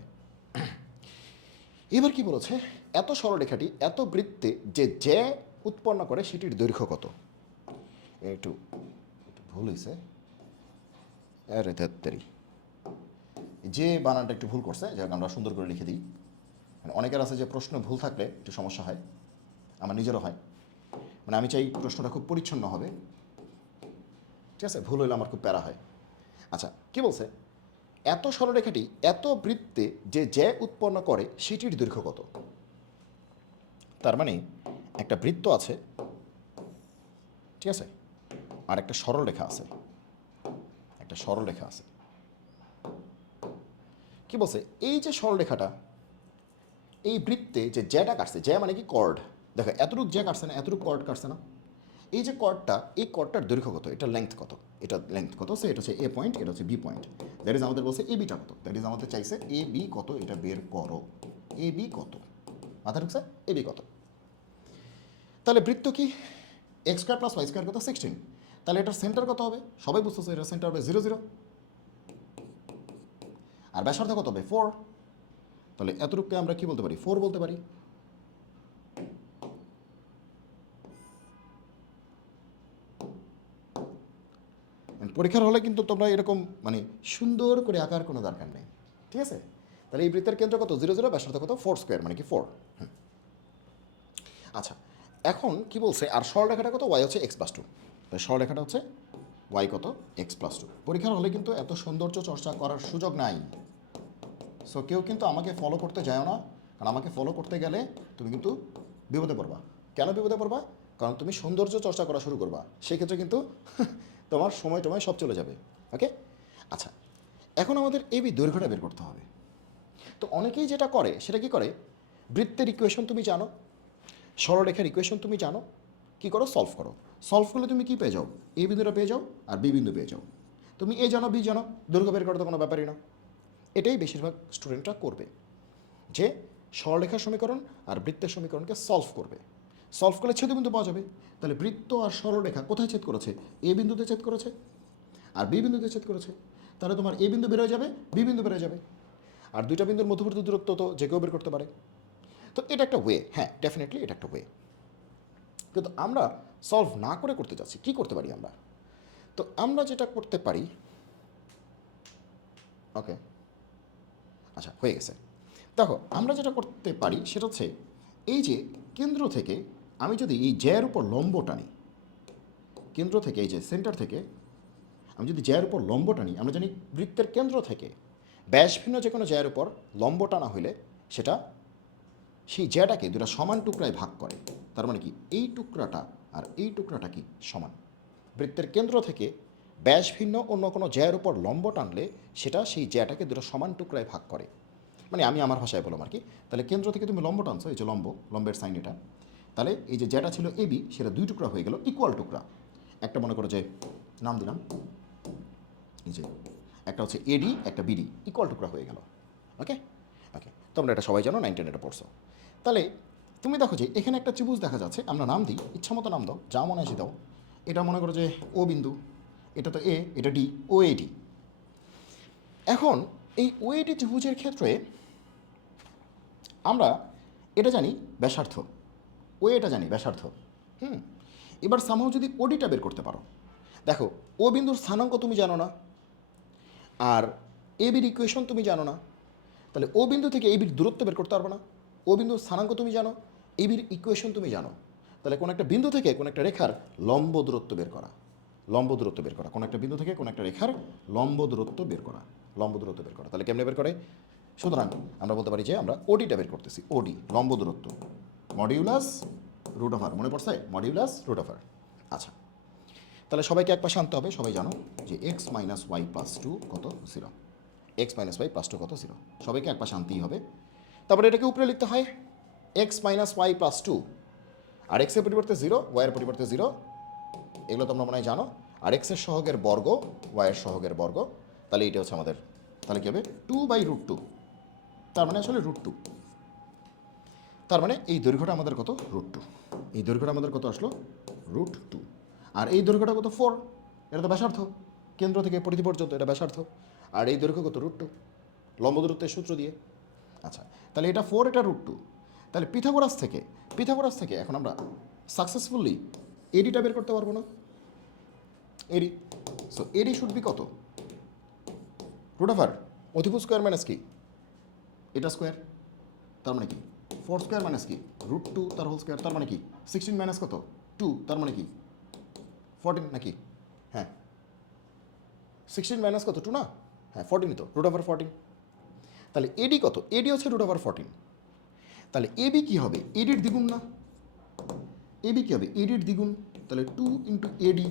এবার কি বলেছে, এত সরলরেখাটি এত বৃত্তে যে উৎপন্ন করে সেটির দৈর্ঘ্য কত। একটু ভুল হয়েছে, আরে ধ্যাত্তেরি, যে বানানটা একটু ভুল করছে, যাক আমরা সুন্দর করে লিখে দিই। মানে অনেকের আছে যে প্রশ্ন ভুল থাকলে একটু সমস্যা হয়, আমার নিজেরও হয়। মানে আমি চাই প্রশ্নটা খুব পরিচ্ছন্ন হবে, ঠিক আছে? ভুল হলে আমার খুব প্যারা হয়। আচ্ছা, কি বলছে, এত সরলরেখাটি এত বৃত্তে যে উৎপন্ন করে সেটির দৈর্ঘ্য কত। তার মানে একটা বৃত্ত আছে, ঠিক আছে, আর একটা সরলরেখা আছে, একটা সরলরেখা আছে। কি বলছে, এই যে সরলরেখাটা, এই বৃত্তে যে জ্যাটা কাটছে, জ্যা মানে কি কর্ড, দেখো এতটুকু জ্যা কাটছে না, এতটুকু কর্ড কাটছে না। এই যে কর্ডটা, এই কর্ডটার দৈর্ঘ্য কত, এটা লেংথ কত, এটা লেংথ কত, সে এটা হচ্ছে এ পয়েন্ট, এটা হচ্ছে বি পয়েন্ট। দ্যাট ইজ আমাদের বলছে এ বিটা কত, দ্যাট ইজ আমাদের চাইছে এ বি কত, এটা বের করো। এ বি কত, মাথা ঢুকছে, এ বি কত। তাহলে বৃত্ত কি, x square plus y square কত 16, তাহলে এটার সেন্টার কত হবে, সবাই বুঝতেছে, এটার সেন্টার হবে 0 0, আর ব্যাসার্ধ কত হবে 4। তাহলে এতটুকুকে আমরা কি বলতে পারি, 4 বলতে পারি। পরীক্ষার হলে কিন্তু তোমরা এরকম মানে সুন্দর করে আঁকার কোনো দরকার নেই, ঠিক আছে? তাহলে এই বৃত্তের কেন্দ্র কত 0 0, ব্যাসার্ধ কত 4 স্কোয়ার মানে কি 4। আচ্ছা, এখন কি বলছে, আর সরলরেখাটা কত, ওয়াই হচ্ছে এক্স প্লাস 2, তাহলে সরলরেখাটা হচ্ছে ওয়াই কত এক্স প্লাস 2। পরীক্ষার হলে কিন্তু এত সৌন্দর্য চর্চা করার সুযোগ নাই। সো কেউ কিন্তু আমাকে ফলো করতে যায় না, কারণ আমাকে ফলো করতে গেলে তুমি কিন্তু বিপদে পড়বা। কেন বিপদে পড়বা, কারণ তুমি সৌন্দর্য চর্চা করা শুরু করবা, সেক্ষেত্রে কিন্তু তোমার সময় টময় সব চলে যাবে। ওকে, আচ্ছা, এখন আমাদের এবি দৈর্ঘ্যটা বের করতে হবে। তো অনেকেই যেটা করে সেটা কি করে, বৃত্তের ইকুয়েশন তুমি জানো, সরলরেখার ইকুয়েশন তুমি জানো, কি করো, সলভ করো। সলভ করলে তুমি কি পেয়ে যাও, এ বিন্দুটা পেয়ে যাও আর বি বিন্দু পেয়ে যাও। তুমি এ জানো বি জানো, দৈর্ঘ্য বের করা তো কোনো ব্যাপারই না। এটাই বেশিরভাগ স্টুডেন্টরা করবে, যে সরলরেখার সমীকরণ আর বৃত্তের সমীকরণকে সলভ করবে। সলভ করলে ছেদবিন্দু পাওয়া যাবে। তাহলে বৃত্ত আর সরলরেখা কোথায় ছেদ করেছে, এ বিন্দুতে ছেদ করেছে আর বি বিন্দুতে ছেদ করেছে। তাহলে তোমার এ বিন্দু বেরোয় যাবে, বি বিন্দু বেরোয় যাবে, আর দুইটা বিন্দুর মধ্যবর্তী দূরত্ব তো যে কেউ বের করতে পারে। তো এটা একটা ওয়ে, হ্যাঁ ডেফিনেটলি এটা একটা ওয়ে। কিন্তু আমরা সলভ না করে করতে যাচ্ছি, কী করতে পারি আমরা, তো আমরা যেটা করতে পারি, ওকে আচ্ছা হয়ে গেছে। দেখো আমরা যেটা করতে পারি সেটা হচ্ছে, এই যে কেন্দ্র থেকে আমি যদি এই জ্যার উপর লম্ব টানি, কেন্দ্র থেকে এই যে সেন্টার থেকে আমি যদি জ্যার উপর লম্ব টানি, আমরা জানি বৃত্তের কেন্দ্র থেকে ব্যাস ভিন্ন যে কোনো জ্যার উপর লম্ব টানা হইলে সেটা সেই জ্যাটাকে দুটা সমান টুকরায় ভাগ করে। তার মানে কি, এই টুকরাটা আর এই টুকরাটা কি সমান। বৃত্তের কেন্দ্র থেকে ব্যাস ভিন্ন অন্য কোনো জ্যার উপর লম্ব টানলে সেটা সেই জ্যাটাকে দুটো সমান টুকরায় ভাগ করে। মানে আমি আমার ভাষায় বললাম আর কি। তাহলে কেন্দ্র থেকে তুমি লম্ব টানছো, এই যে লম্বের সাইন এটা, তাহলে এই যে জ্যাটা ছিল এবি সেটা দুই টুকরা হয়ে গেল, ইকুয়াল টুকরা। একটা মনে করো যে নাম দিলাম, এই যে একটা হচ্ছে এডি একটা বিডি, ইকুয়াল টুকরা হয়ে গেল। ওকে ওকে, তোমরা এটা সবাই জানো, 9 10 এটা পড়ছো। তাহলে তুমি দেখো যে এখানে একটা ত্রিভুজ দেখা যাচ্ছে, আমরা নাম দিই, ইচ্ছা মতো নাম দাও, যা মনে আছে দাও। এটা মনে করো যে ও বিন্দু, এটা তো এ, এটা ডি, ও এডি। এখন এই ও এডি ত্রিভুজের ক্ষেত্রে আমরা এটা জানি ব্যাসার্ধ, ও এটা জানি ব্যাসার্ধ। এবার সামহাও যদি ওডিটা বের করতে পারো, দেখো ও বিন্দুর স্থানাঙ্ক তুমি জানো না, আর এ বির ইকুয়েশন তুমি জানো না, তাহলে ও বিন্দু থেকে এ বির দূরত্ব বের করতে পারবে না। ও বিন্দুর স্থানাঙ্ক তুমি জানো, এ বির ইকুয়েশন তুমি জানো, তাহলে কোনো একটা বিন্দু থেকে কোনো একটা রেখার লম্ব দূরত্ব বের করা, লম্ব দূরত্ব বের করা, কোনো একটা বিন্দু থেকে কোনো একটা রেখার লম্ব দূরত্ব বের করা, লম্ব দূরত্ব বের করা। তাহলে কেমনে বের করে, সুতরাং আমরা বলতে পারি যে আমরা ওডিটা বের করতেছি, ওডি লম্ব দূরত্ব, মডিউলাস রুট অফ আর, মনে পড়ছে মডিউলাস রুট অফ আর। আচ্ছা, তাহলে সবাইকে এক পাশে আনতে হবে, সবাই জানো যে এক্স মাইনাস ওয়াই প্লাস 2 কত 0, এক্স মাইনাস ওয়াই প্লাস 2 কত 0, সবাইকে এক পাশে আনতেই হবে। তারপরে এটাকে উপরে লিখতে হয় এক্স মাইনাস ওয়াই প্লাস 2, আর এক্সের পরিবর্তে 0, ওয়াইয়ের পরিবর্তে 0, এগুলো তোমরা মনে হয় জানো। আর এক্সের সহগের বর্গ, ওয়াইয়ের সহগের বর্গ, তাহলে এটা হচ্ছে আমাদের, তাহলে কী হবে 2/√2, তার মানে আসলে √2। তার মানে এই দৈর্ঘ্যটা আমাদের কত, √2, এই দৈর্ঘ্যটা আমাদের কত আসলো √2, আর এই দৈর্ঘ্যটা কত 4, এটা তো ব্যাসার্ধ। কেন্দ্র থেকে পরিধি পর্যন্ত এটা ব্যাসার্ধ, আর এই দৈর্ঘ্য কত √2 লম্ব দূরত্বের সূত্র দিয়ে। আচ্ছা, তাহলে এটা 4, এটা √2। তাহলে পিথাগোরাস থেকে এখন আমরা সাকসেসফুলি এডিটা বের করতে পারবো না? এডি, সো এডি শুড বি কত? √, অধিভুজ স্কোয়ার মাইনাস কি এটা স্কোয়ার, তার মানে কি 4 স্কোয়ার মাইনাস কি √2 তার হোল স্কোয়ার, তার মানে কি 16 মাইনাস কত 2, তার মানে কি 14 নাকি? হ্যাঁ 16 মাইনাস কত 2 না? হ্যাঁ 14ই তো, √14। তাহলে এডি কত? এডি হচ্ছে √14। তাহলে এবি কী হবে? এডির দ্বিগুণ না? এবি কী হবে? এডির দ্বিগুণ। তাহলে 2 ইন্টু এডি,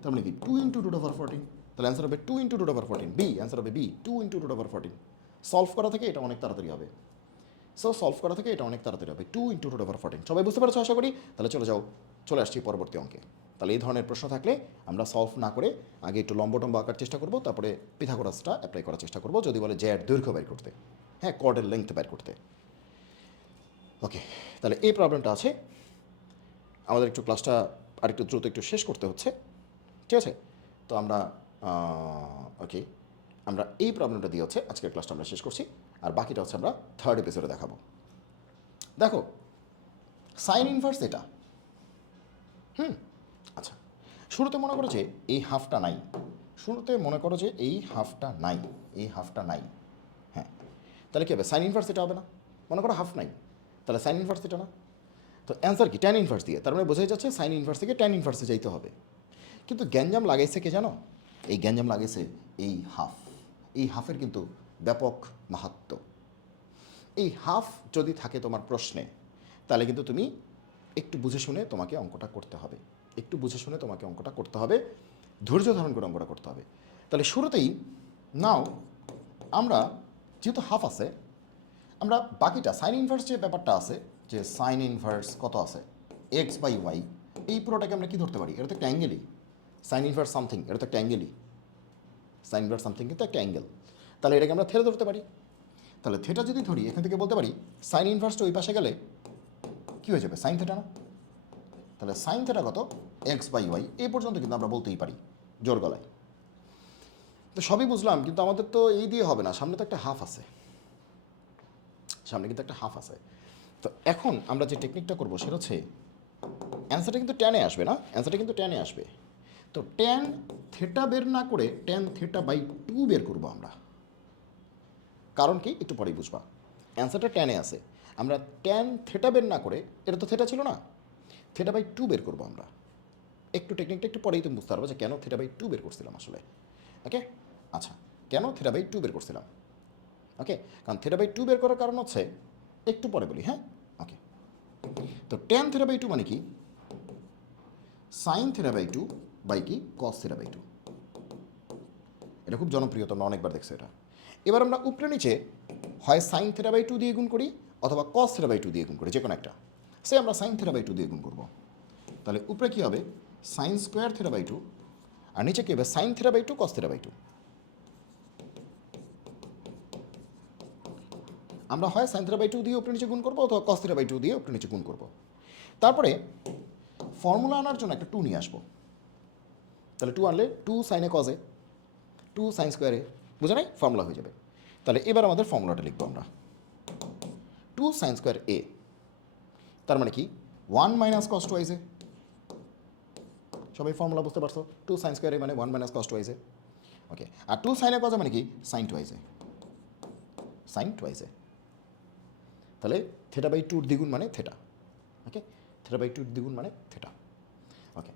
তার মানে কি 2 ইন্টু √14। তাহলে অ্যান্সার হবে 2 ইন্টু √14। বি, অ্যান্সার হবে বি, 2 ইন্টু √14। সলভ করা থেকে এটা অনেক তাড়াতাড়ি হবে। সলভ করা থেকে এটা অনেক তাড়াতাড়ি হবে, 2 ইন্টু √14। সবাই বুঝতে পারছো আশা করি? তাহলে চলে আসছি পরবর্তী অঙ্কে। তাহলে এই ধরনের প্রশ্ন থাকলে আমরা সলভ না করে আগে একটু লম্বটম্ব আঁকার চেষ্টা করব, তারপরে পিথাগোরাসটা অ্যাপ্লাই করার চেষ্টা করব, যদি বলে জ্যার দৈর্ঘ্য বের করতে, হ্যাঁ কর্ডের লেংথ বের করতে। ওকে, তাহলে এই প্রবলেমটা আছে। আমাদের একটু ক্লাসটা আরেকটু দ্রুত একটু শেষ করতে হচ্ছে, ঠিক আছে? তো আমরা ওকে, আমরা এই প্রবলেমটা দিয়ে হচ্ছে আজকের ক্লাসটা আমরা শেষ করছি, আর বাকিটা হচ্ছে আমরা থার্ড এপিসোডে দেখাবো। দেখো সাইন ইনভার্স এটা, আচ্ছা শুরুতে মনে করো যে এই হাফটা নাই, এই হাফটা নাই, হ্যাঁ তাহলে কী হবে? সাইন ইনভার্স এটা হবে না? মনে করো হাফ নাই, তাহলে সাইন ইনভার্স এটা না? তো অ্যান্সার কি? ট্যান ইনভার্স দিয়ে। তার মানে বোঝাই যাচ্ছে সাইন ইনভার্স থেকে ট্যান ইনভার্সে যাইতে হবে। কিন্তু গ্যাঞ্জাম লাগাইছে কে জানো? এই গ্যাঞ্জাম লাগাইছে এই হাফ। এই হাফের কিন্তু ব্যাপক মাহাত্ম্য। এই হাফ যদি থাকে তোমার প্রশ্নে, তাহলে কিন্তু তুমি একটু বুঝে শুনে তোমাকে অঙ্কটা করতে হবে, ধৈর্য ধারণ করে অঙ্কটা করতে হবে। তাহলে শুরুতেই নাও আমরা যেহেতু হাফ আছে, আমরা বাকিটা সাইন ইনভার্স যে ব্যাপারটা আছে, যে সাইন ইনভার্স কত আছে x/y, এই পুরোটাকে আমরা কি ধরতে পারি? এটা তো একটা অ্যাঙ্গেলই। সাইন ইনভার্স সামথিং, এটা তো একটা অ্যাঙ্গেলই। সাইন ইনভার্স সামথিং কিন্তু একটা অ্যাঙ্গেল, তাহলে এটাকে আমরা থেটা ধরতে পারি। তাহলে থেটা যদি ধরি, এখান থেকে বলতে পারি সাইন ইনভার্সটা ওই পাশে গেলে কী হয়ে যাবে? সাইন থেটা না? তাহলে সাইন থেটা কত? x/y, এই পর্যন্ত কিন্তু আমরা বলতেই পারি জোর গলায়। তো সবই বুঝলাম, কিন্তু আমাদের তো এই দিয়ে হবে না, সামনে তো একটা হাফ আছে, তো এখন আমরা যে টেকনিকটা করবো সেটা হচ্ছে, অ্যান্সারটা কিন্তু ট্যানে আসবে না, তো ট্যান থেটা বের না করে ট্যান θ/2 বের করবো আমরা। কারণ কি একটু পরেই বুঝবা। অ্যান্সারটা ট্যানে আছে, আমরা ট্যান থেটা বের না করে, এটা তো থেটা ছিল না, θ/2 বের করবো আমরা। একটু টেকনিকটা একটু পরেই তুমি বুঝতে পারবো যে কেন θ/2 বের করছিলাম আসলে। ওকে, আচ্ছা কেন θ/2 বের করছিলাম? ওকে, কারণ θ/2 বের করার কারণ হচ্ছে, একটু পরে বলি, হ্যাঁ ওকে। তো ট্যান θ/2 মানে কি? সাইন θ/2 বাই কি কস θ/2। এটা খুব জনপ্রিয়, তোমরা অনেকবার দেখছো এটা। এবার আমরা উপরে নিচে হয় সাইন θ/2 দিয়ে গুণ করি অথবা কস θ/2 দিয়ে গুণ করি, যে কোনো একটা। সে আমরা সাইন θ/2 দিয়ে গুণ করবো, তাহলে উপরে কী হবে? সাইন স্কোয়ার θ/2, আর নিচে কী হবে? সাইন θ/2 কস θ/2। আমরা হয় সাইন θ/2 দিয়ে উপরে নিচে গুণ করবো অথবা কস θ/2 দিয়ে উপরে নিচে গুণ করবো। তারপরে ফর্মুলা আনার জন্য একটা 2 নিয়ে আসবো, তাহলে 2 আনলে 2 সাইনে কজে, 2 সাইন স্কোয়ারে, বুঝে নাই? ফর্মুলা হয়ে যাবে। তাহলে এবার আমাদের ফর্মুলাটা লিখবো আমরা, 2 সাইন স্কোয়ার এ, তার মানে কি 1 মাইনাস কস টুয়াইজে। সবাই ফর্মুলা বুঝতে পারছো? 2 সাইন স্কোয়ার এ মানে 1 মাইনাস কস টুয়াইজে। ওকে, আর 2 সাইনে কজে মানে কি সাইন টুয়াইজে, তাহলে θ/2 দ্বিগুণ মানে থেটা। ওকে, θ/2 দ্বিগুণ মানে থেটা। ওকে,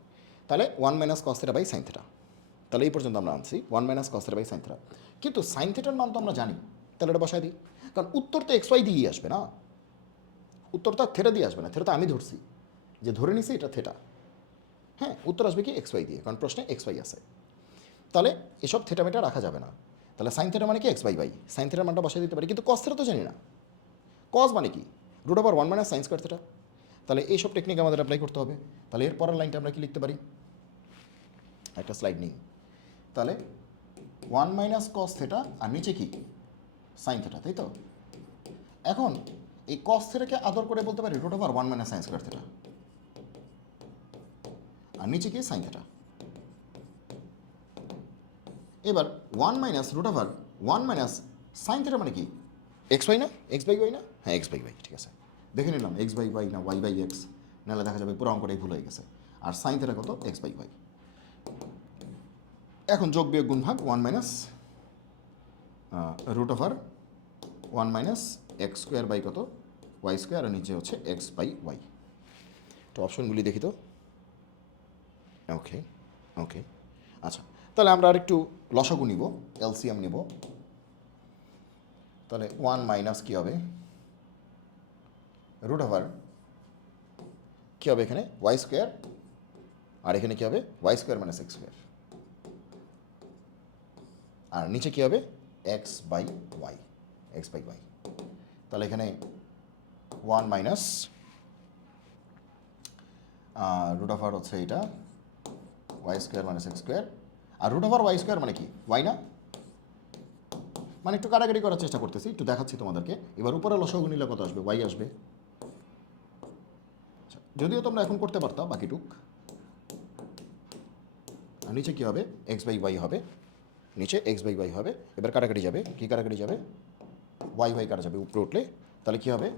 তাহলে 1 minus cos theta by sin theta. তাহলে এই পর্যন্ত আমরা আনছি 1 minus cos theta by sin theta. কিন্তু সাইন থেটার মান তো আমরা জানি, তাহলে এটা বসাই দিই, কারণ উত্তর তো XY দিয়েই আসবে না, উত্তর তো থেটা দিয়ে আসবে না, থেটা তো আমি ধরছি, যে ধরে নিছি এটা থেটা। হ্যাঁ, উত্তর আসবে কি XY দিয়ে, কারণ প্রশ্নে XY আছে। তাহলে এসব থেটা মেটা রাখা যাবে না, তাহলে সাইন থেটা মানে কি XY বাই সাইন থেটার মানটা বসাই দিতে পারি, কিন্তু কস থেটা তো জানি না। কস মানে কি √1 মাইনাস সাইন স্কোয়ার থেটা। তাহলে এইসব টেকনিক আমাদের অ্যাপ্লাই করতে হবে। তাহলে এর পরের লাইনটা আমরা কি লিখতে পারি? একটা স্লাইড নিই। তাহলে 1 মাইনাস কস থেটা, আর নিচে কি সাইন থেটা, তাই তো? এখন এই কস থেটাকে আদর করে বলতে পারি √1 মাইনাস সাইন স্কোয়ার থেটা, আর নিচে কি সাইন থেটা। এবার 1 minus root over 1 minus sin theta মানে কি এক্স ওয়াই না এক্স বাই ওয়াই না হ্যাঁ এক্স বাই ওয়াই ঠিক আছে দেখে নিলাম এক্স বাই ওয়াই না ওয়াই বাই এক্স নাহলে দেখা যাবে পুরো অঙ্কটাই ভুল হয়ে গেছে আর সাইন থিটা কত এক্স বাই ওয়াই এখন যোগ বিয়োগ গুণ ভাগ 1 minus root over 1 minus x square by কত ওয়াই স্কোয়ার আর নিচে হচ্ছে এক্স বাই ওয়াই তো অপশনগুলি দেখি তো ওকে ওকে আচ্ছা তাহলে আমরা আর একটু লসাগু নিব এলসিএম নিব তাহলে 1 মাইনাস কী হবে রুট ওভার কী হবে এখানে ওয়াই স্কোয়ার আর এখানে কী হবে Y square minus x square আর নিচে কী হবে X by Y X by Y তাহলে এখানে 1 মাইনাস রুট ওভার হচ্ছে এটা Y square minus x square আর রুট ওভার ওয়াই স্কোয়ার মানে কি ওয়াই না মানে একটু কাটাকাটি করার চেষ্টা করতেছি একটু দেখাচ্ছি তোমাদেরকে এবার উপরে লসাগু নিলে কত আসবে ওয়াই আসবে যদিও তোমরা এখন করতে পারতাম বাকিটুক আর নিচে কী হবে এক্স বাই ওয়াই হবে নিচে এক্স বাই ওয়াই হবে এবার কাটাকাটি যাবে কী কাটাকাটি যাবে ওয়াই ওয়াই কাটা যাবে উপরে উঠলে তাহলে কী হবে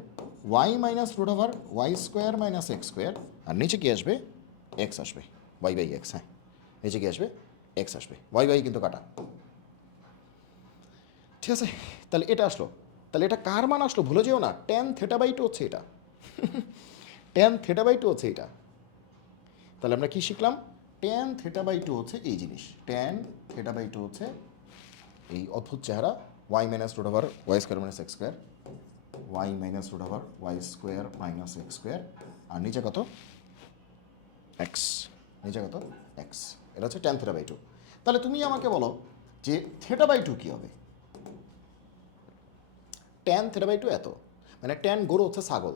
Y minus root over Y square minus x square আর নিচে কী আসবে এক্স আসবে ওয়াই বাই এক্স হ্যাঁ নিচে কী আসবে এক্স আসবে ওয়াই ওয়াই কিন্তু কাটা ঠিক আছে তাহলে এটা আসলো তাহলে এটা কার মান আসলো ভুলে যেও না ট্যান থেটা বাই টু হচ্ছে এটা ট্যান থেটা বাই টু হচ্ছে এটা তাহলে আমরা কি শিখলাম ট্যান থেটা বাই টু হচ্ছে এই জিনিস ট্যান থেটা বাই টু হচ্ছে এই অদ্ভুত চেহারা Y minus root over Y square minus x square Y minus root over Y square minus x square আর নিচে কত এক্স নিচে কত এক্স এটা হচ্ছে ট্যান থেটা বাই টু তাহলে তুমি আমাকে বলো যে থেটা বাই টু কী হবে ট্যান থেটা বাই টু এত মানে ট্যান গরু হচ্ছে ছাগল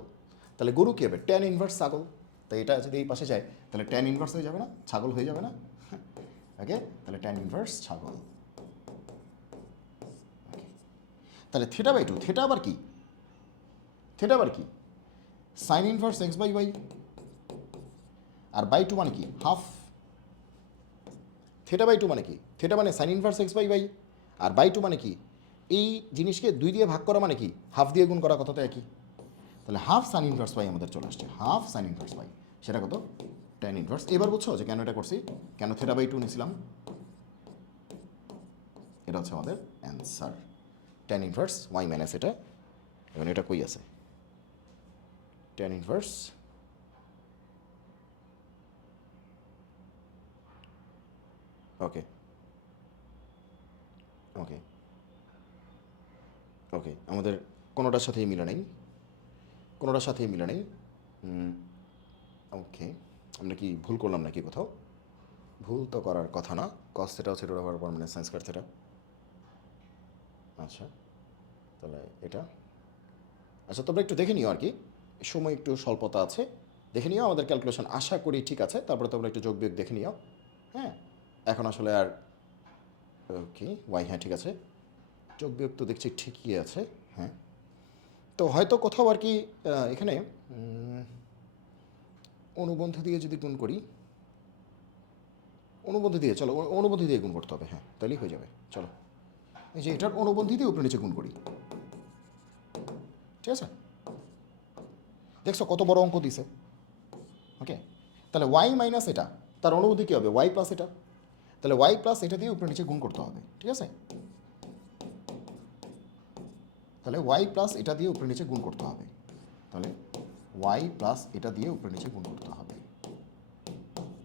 তাহলে গরু কী হবে ট্যান ইনভার্স ছাগল তো এটা যদি এই পাশে যায় তাহলে ট্যান ইনভার্স হয়ে যাবে না ছাগল হয়ে যাবে না ওকে তাহলে ট্যান ইনভার্স ছাগল তাহলে থেটা বাই টু থেটা আবার কি থেটা আবার কি sin inverse x by y আর বাই টু মানে কি হাফ থেটা বাই টু মানে কি থেটা মানে sin inverse x by y আর বাই টু মানে কি এই জিনিসকে 2 দিয়ে ভাগ করা মানে কি হাফ দিয়ে গুণ করা কথা তো একই তাহলে হাফ সাইন ইনভার্স ওয়াই আমাদের চলে আসছে হাফ সাইন ইনভার্স ওয়াই সেটা কত ট্যান ইনভার্স এবার বুঝছো যে কেন এটা করছি কেন থেটা বাই টু নিয়েছিলাম এটা হচ্ছে আমাদের answer tan inverse y minus এটা এবং এটা কই আছে ট্যান ইনভার্স ওকে ওকে ওকে আমাদের কোনোটার সাথেই মিলে নেই কোনোটার সাথেই মিলে নেই ওকে আমরা কি ভুল করলাম নাকি কোথাও ভুল তো করার কথা না কস সেটা হচ্ছে root over permanent sin square theta আচ্ছা তাহলে এটা আচ্ছা তোমরা একটু দেখে নিও আর কি সময় একটু স্বল্পতা আছে দেখে নিও আমাদের ক্যালকুলেশন আশা করি ঠিক আছে তারপরে তোমরা একটু যোগ বিয়োগ দেখে নিও হ্যাঁ এখন আসলে আর ওকে ওয়াই হ্যাঁ ঠিক আছে যোগ বিয়োগ তো দেখছি ঠিকই আছে হ্যাঁ তো হয়তো কোথাও আর কি এখানে অনুবন্ধ দিয়ে যদি গুণ করি অনুবন্ধী দিয়ে চলো অনুবন্ধী দিয়ে গুণ করতে হবে হ্যাঁ তাহলেই হয়ে যাবে চলো এই যে এটার অনুবন্ধী দিয়ে উপরে নিচে গুণ করি ঠিক আছে দেখছো কত বড় অঙ্ক দিছে ওকে তাহলে ওয়াই মাইনাস এটা তার অনুবন্ধী কী হবে ওয়াই প্লাস এটা তাহলে ওয়াই প্লাস এটা দিয়ে উপরে নিচে গুণ করতে হবে ঠিক আছে তাহলে ওয়াই প্লাস এটা দিয়ে উপরে নিচে গুণ করতে হবে তাহলে ওয়াই প্লাস এটা দিয়ে উপরে নিচে গুণ করতে হবে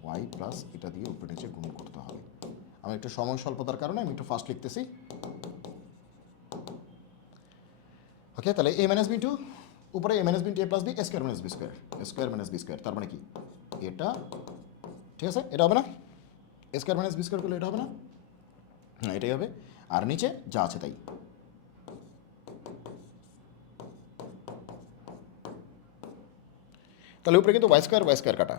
ওয়াই প্লাস এটা দিয়ে উপরে নিচে গুণ করতে হবে আমি একটু সময় স্বল্পতার কারণে আমি একটু ফাস্ট লিখতেছি ওকে তাহলে এ মাইনাস বি টু উপরে A minus B two A plus B square minus B square square minus B square তার মানে কি এটা ঠিক আছে এটা হবে না স্কোয়ার মাইনাস বি স্কোয়ার করলে এটা হবে না হ্যাঁ এটাই হবে আর নিচে যা আছে তাই তাহলে উপরে কিন্তু ওয়াই স্কোয়ার কাটা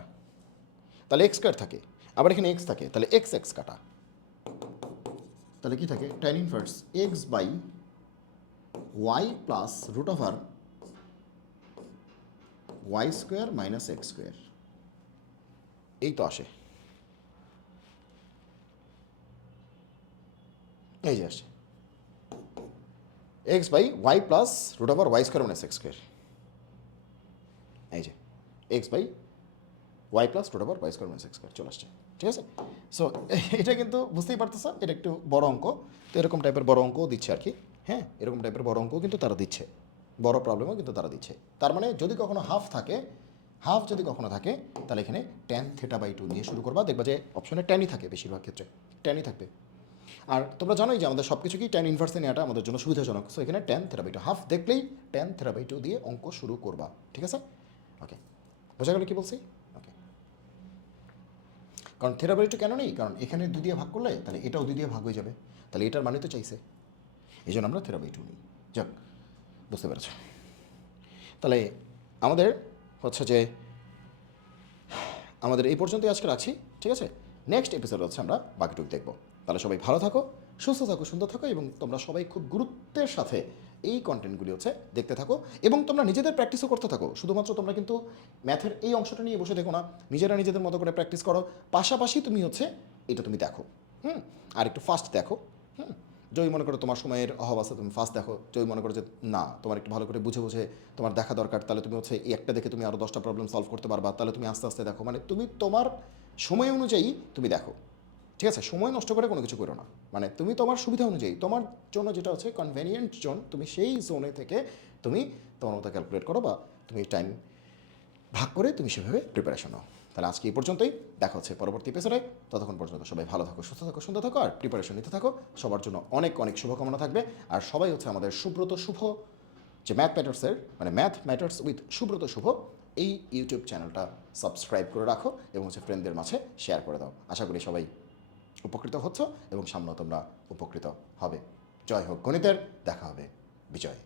তাহলে এক্স স্কোয়ার থাকে আবার এখানে এক্স থাকে তাহলে এক্স এক্স কাটা তাহলে কি থাকে tan inverse x by y plus root over Y square minus x square এই তো আসে এই যে আসছে x by y plus root over Y square minus x square, এই যে x by y plus root over Y square minus x square চলে আসছে, ঠিক আছে। সো এটা কিন্তু বুঝতেই পারতেছে এটা একটু বড় অঙ্ক, তো এরকম টাইপের বড় অঙ্কও দিচ্ছে আর কি, হ্যাঁ এরকম টাইপের বড় অঙ্কও কিন্তু তারা দিচ্ছে, বড় প্রবলেমও কিন্তু তারা দিচ্ছে। তার মানে যদি কখনো হাফ থাকে, হাফ যদি কখনো থাকে তাহলে এখানে ট্যান থিটা বাই 2 নিয়ে শুরু করবা, দেখবা যে অপশনে ট্যানই থাকে, বেশিরভাগ ক্ষেত্রে ট্যানই থাকবে। আর তোমরা জানোই যে আমাদের সব কিছুকেই ট্যান ইনভার্সে নেওয়াটা আমাদের জন্য সুবিধাজনক, সো এখানে ট্যান থিটা বাই 2 হাফ দেখলেই ট্যান থিটা বাই 2 দিয়ে অঙ্ক শুরু করবা, ঠিক আছে। ওকে, বোঝা গেল কি বলছি? ওকে, কারণ থিটা বাই 2 কেন নেই, কারণ এখানে 2 দিয়ে ভাগ করলে তাহলে এটাও 2 দিয়ে ভাগ হয়ে যাবে, তাহলে এটার মানে তো চাইছে, এই জন্য আমরা থিটা বাই 2 নিই। যাক, বুঝতে পেরেছো। তাহলে আমাদের হচ্ছে যে আমাদের এই পর্যন্তই আজকে রাখছি, ঠিক আছে। নেক্সট এপিসোড হচ্ছে আমরা বাকিটুকু দেখবো। তাহলে সবাই ভালো থাকো, সুস্থ থাকো, সুন্দর থাকো, এবং তোমরা সবাই খুব গুরুত্বের সাথে এই কন্টেন্টগুলি হচ্ছে দেখতে থাকো, এবং তোমরা নিজেদের প্র্যাকটিসও করতে থাকো। শুধুমাত্র তোমরা কিন্তু ম্যাথের এই অংশটা নিয়ে বসে দেখো না, নিজেরা নিজেদের মতো করে প্র্যাকটিস করো, পাশাপাশি তুমি হচ্ছে এটা তুমি দেখো, আর একটু ফাস্ট দেখো, যদি মনে করো তোমার সময়ের অভাব আছে তুমি ফার্স্ট দেখো, যদি মনে করো যে না তোমার একটু ভালো করে বুঝে বুঝে তোমার দেখা দরকার, তাহলে তুমি হচ্ছে এই একটা দেখে তুমি আরও 10টা প্রবলেম সলভ করতে পারবা, তাহলে তুমি আস্তে আস্তে দেখো, মানে তুমি তোমার সময় অনুযায়ী তুমি দেখো, ঠিক আছে। সময় নষ্ট করে কোনো কিছু করো না, মানে তুমি তোমার সুবিধা অনুযায়ী তোমার জন্য যেটা হচ্ছে কনভেনিয়েন্ট জোন, তুমি সেই জোনে থেকে তুমি তোমার মতো ক্যালকুলেট করো, বা তুমি টাইম ভাগ করে তুমি সেভাবে প্রিপারেশন নাও। তাহলে আজকে এই পর্যন্তই, দেখা হচ্ছে পরবর্তী এপিসোডে। ততক্ষণ পর্যন্ত সবাই ভালো থাকো, সুস্থ থাকো, সুন্দর থাকো, আর প্রিপারেশন নিতে থাকো। সবার জন্য অনেক অনেক শুভকামনা থাকবে। আর সবাই হচ্ছে আমাদের সুব্রত শুভ যে ম্যাথ ম্যাটার্সের, মানে ম্যাথ ম্যাটার্স উইথ সুব্রত শুভ, এই ইউটিউব চ্যানেলটা সাবস্ক্রাইব করে রাখো এবং হচ্ছে ফ্রেন্ডদের মাঝে শেয়ার করে দাও। আশা করি সবাই উপকৃত হচ্ছ এবং সামনেও তোমরা উপকৃত হবে। জয় হোক গণিতের, দেখা হবে বিজয়।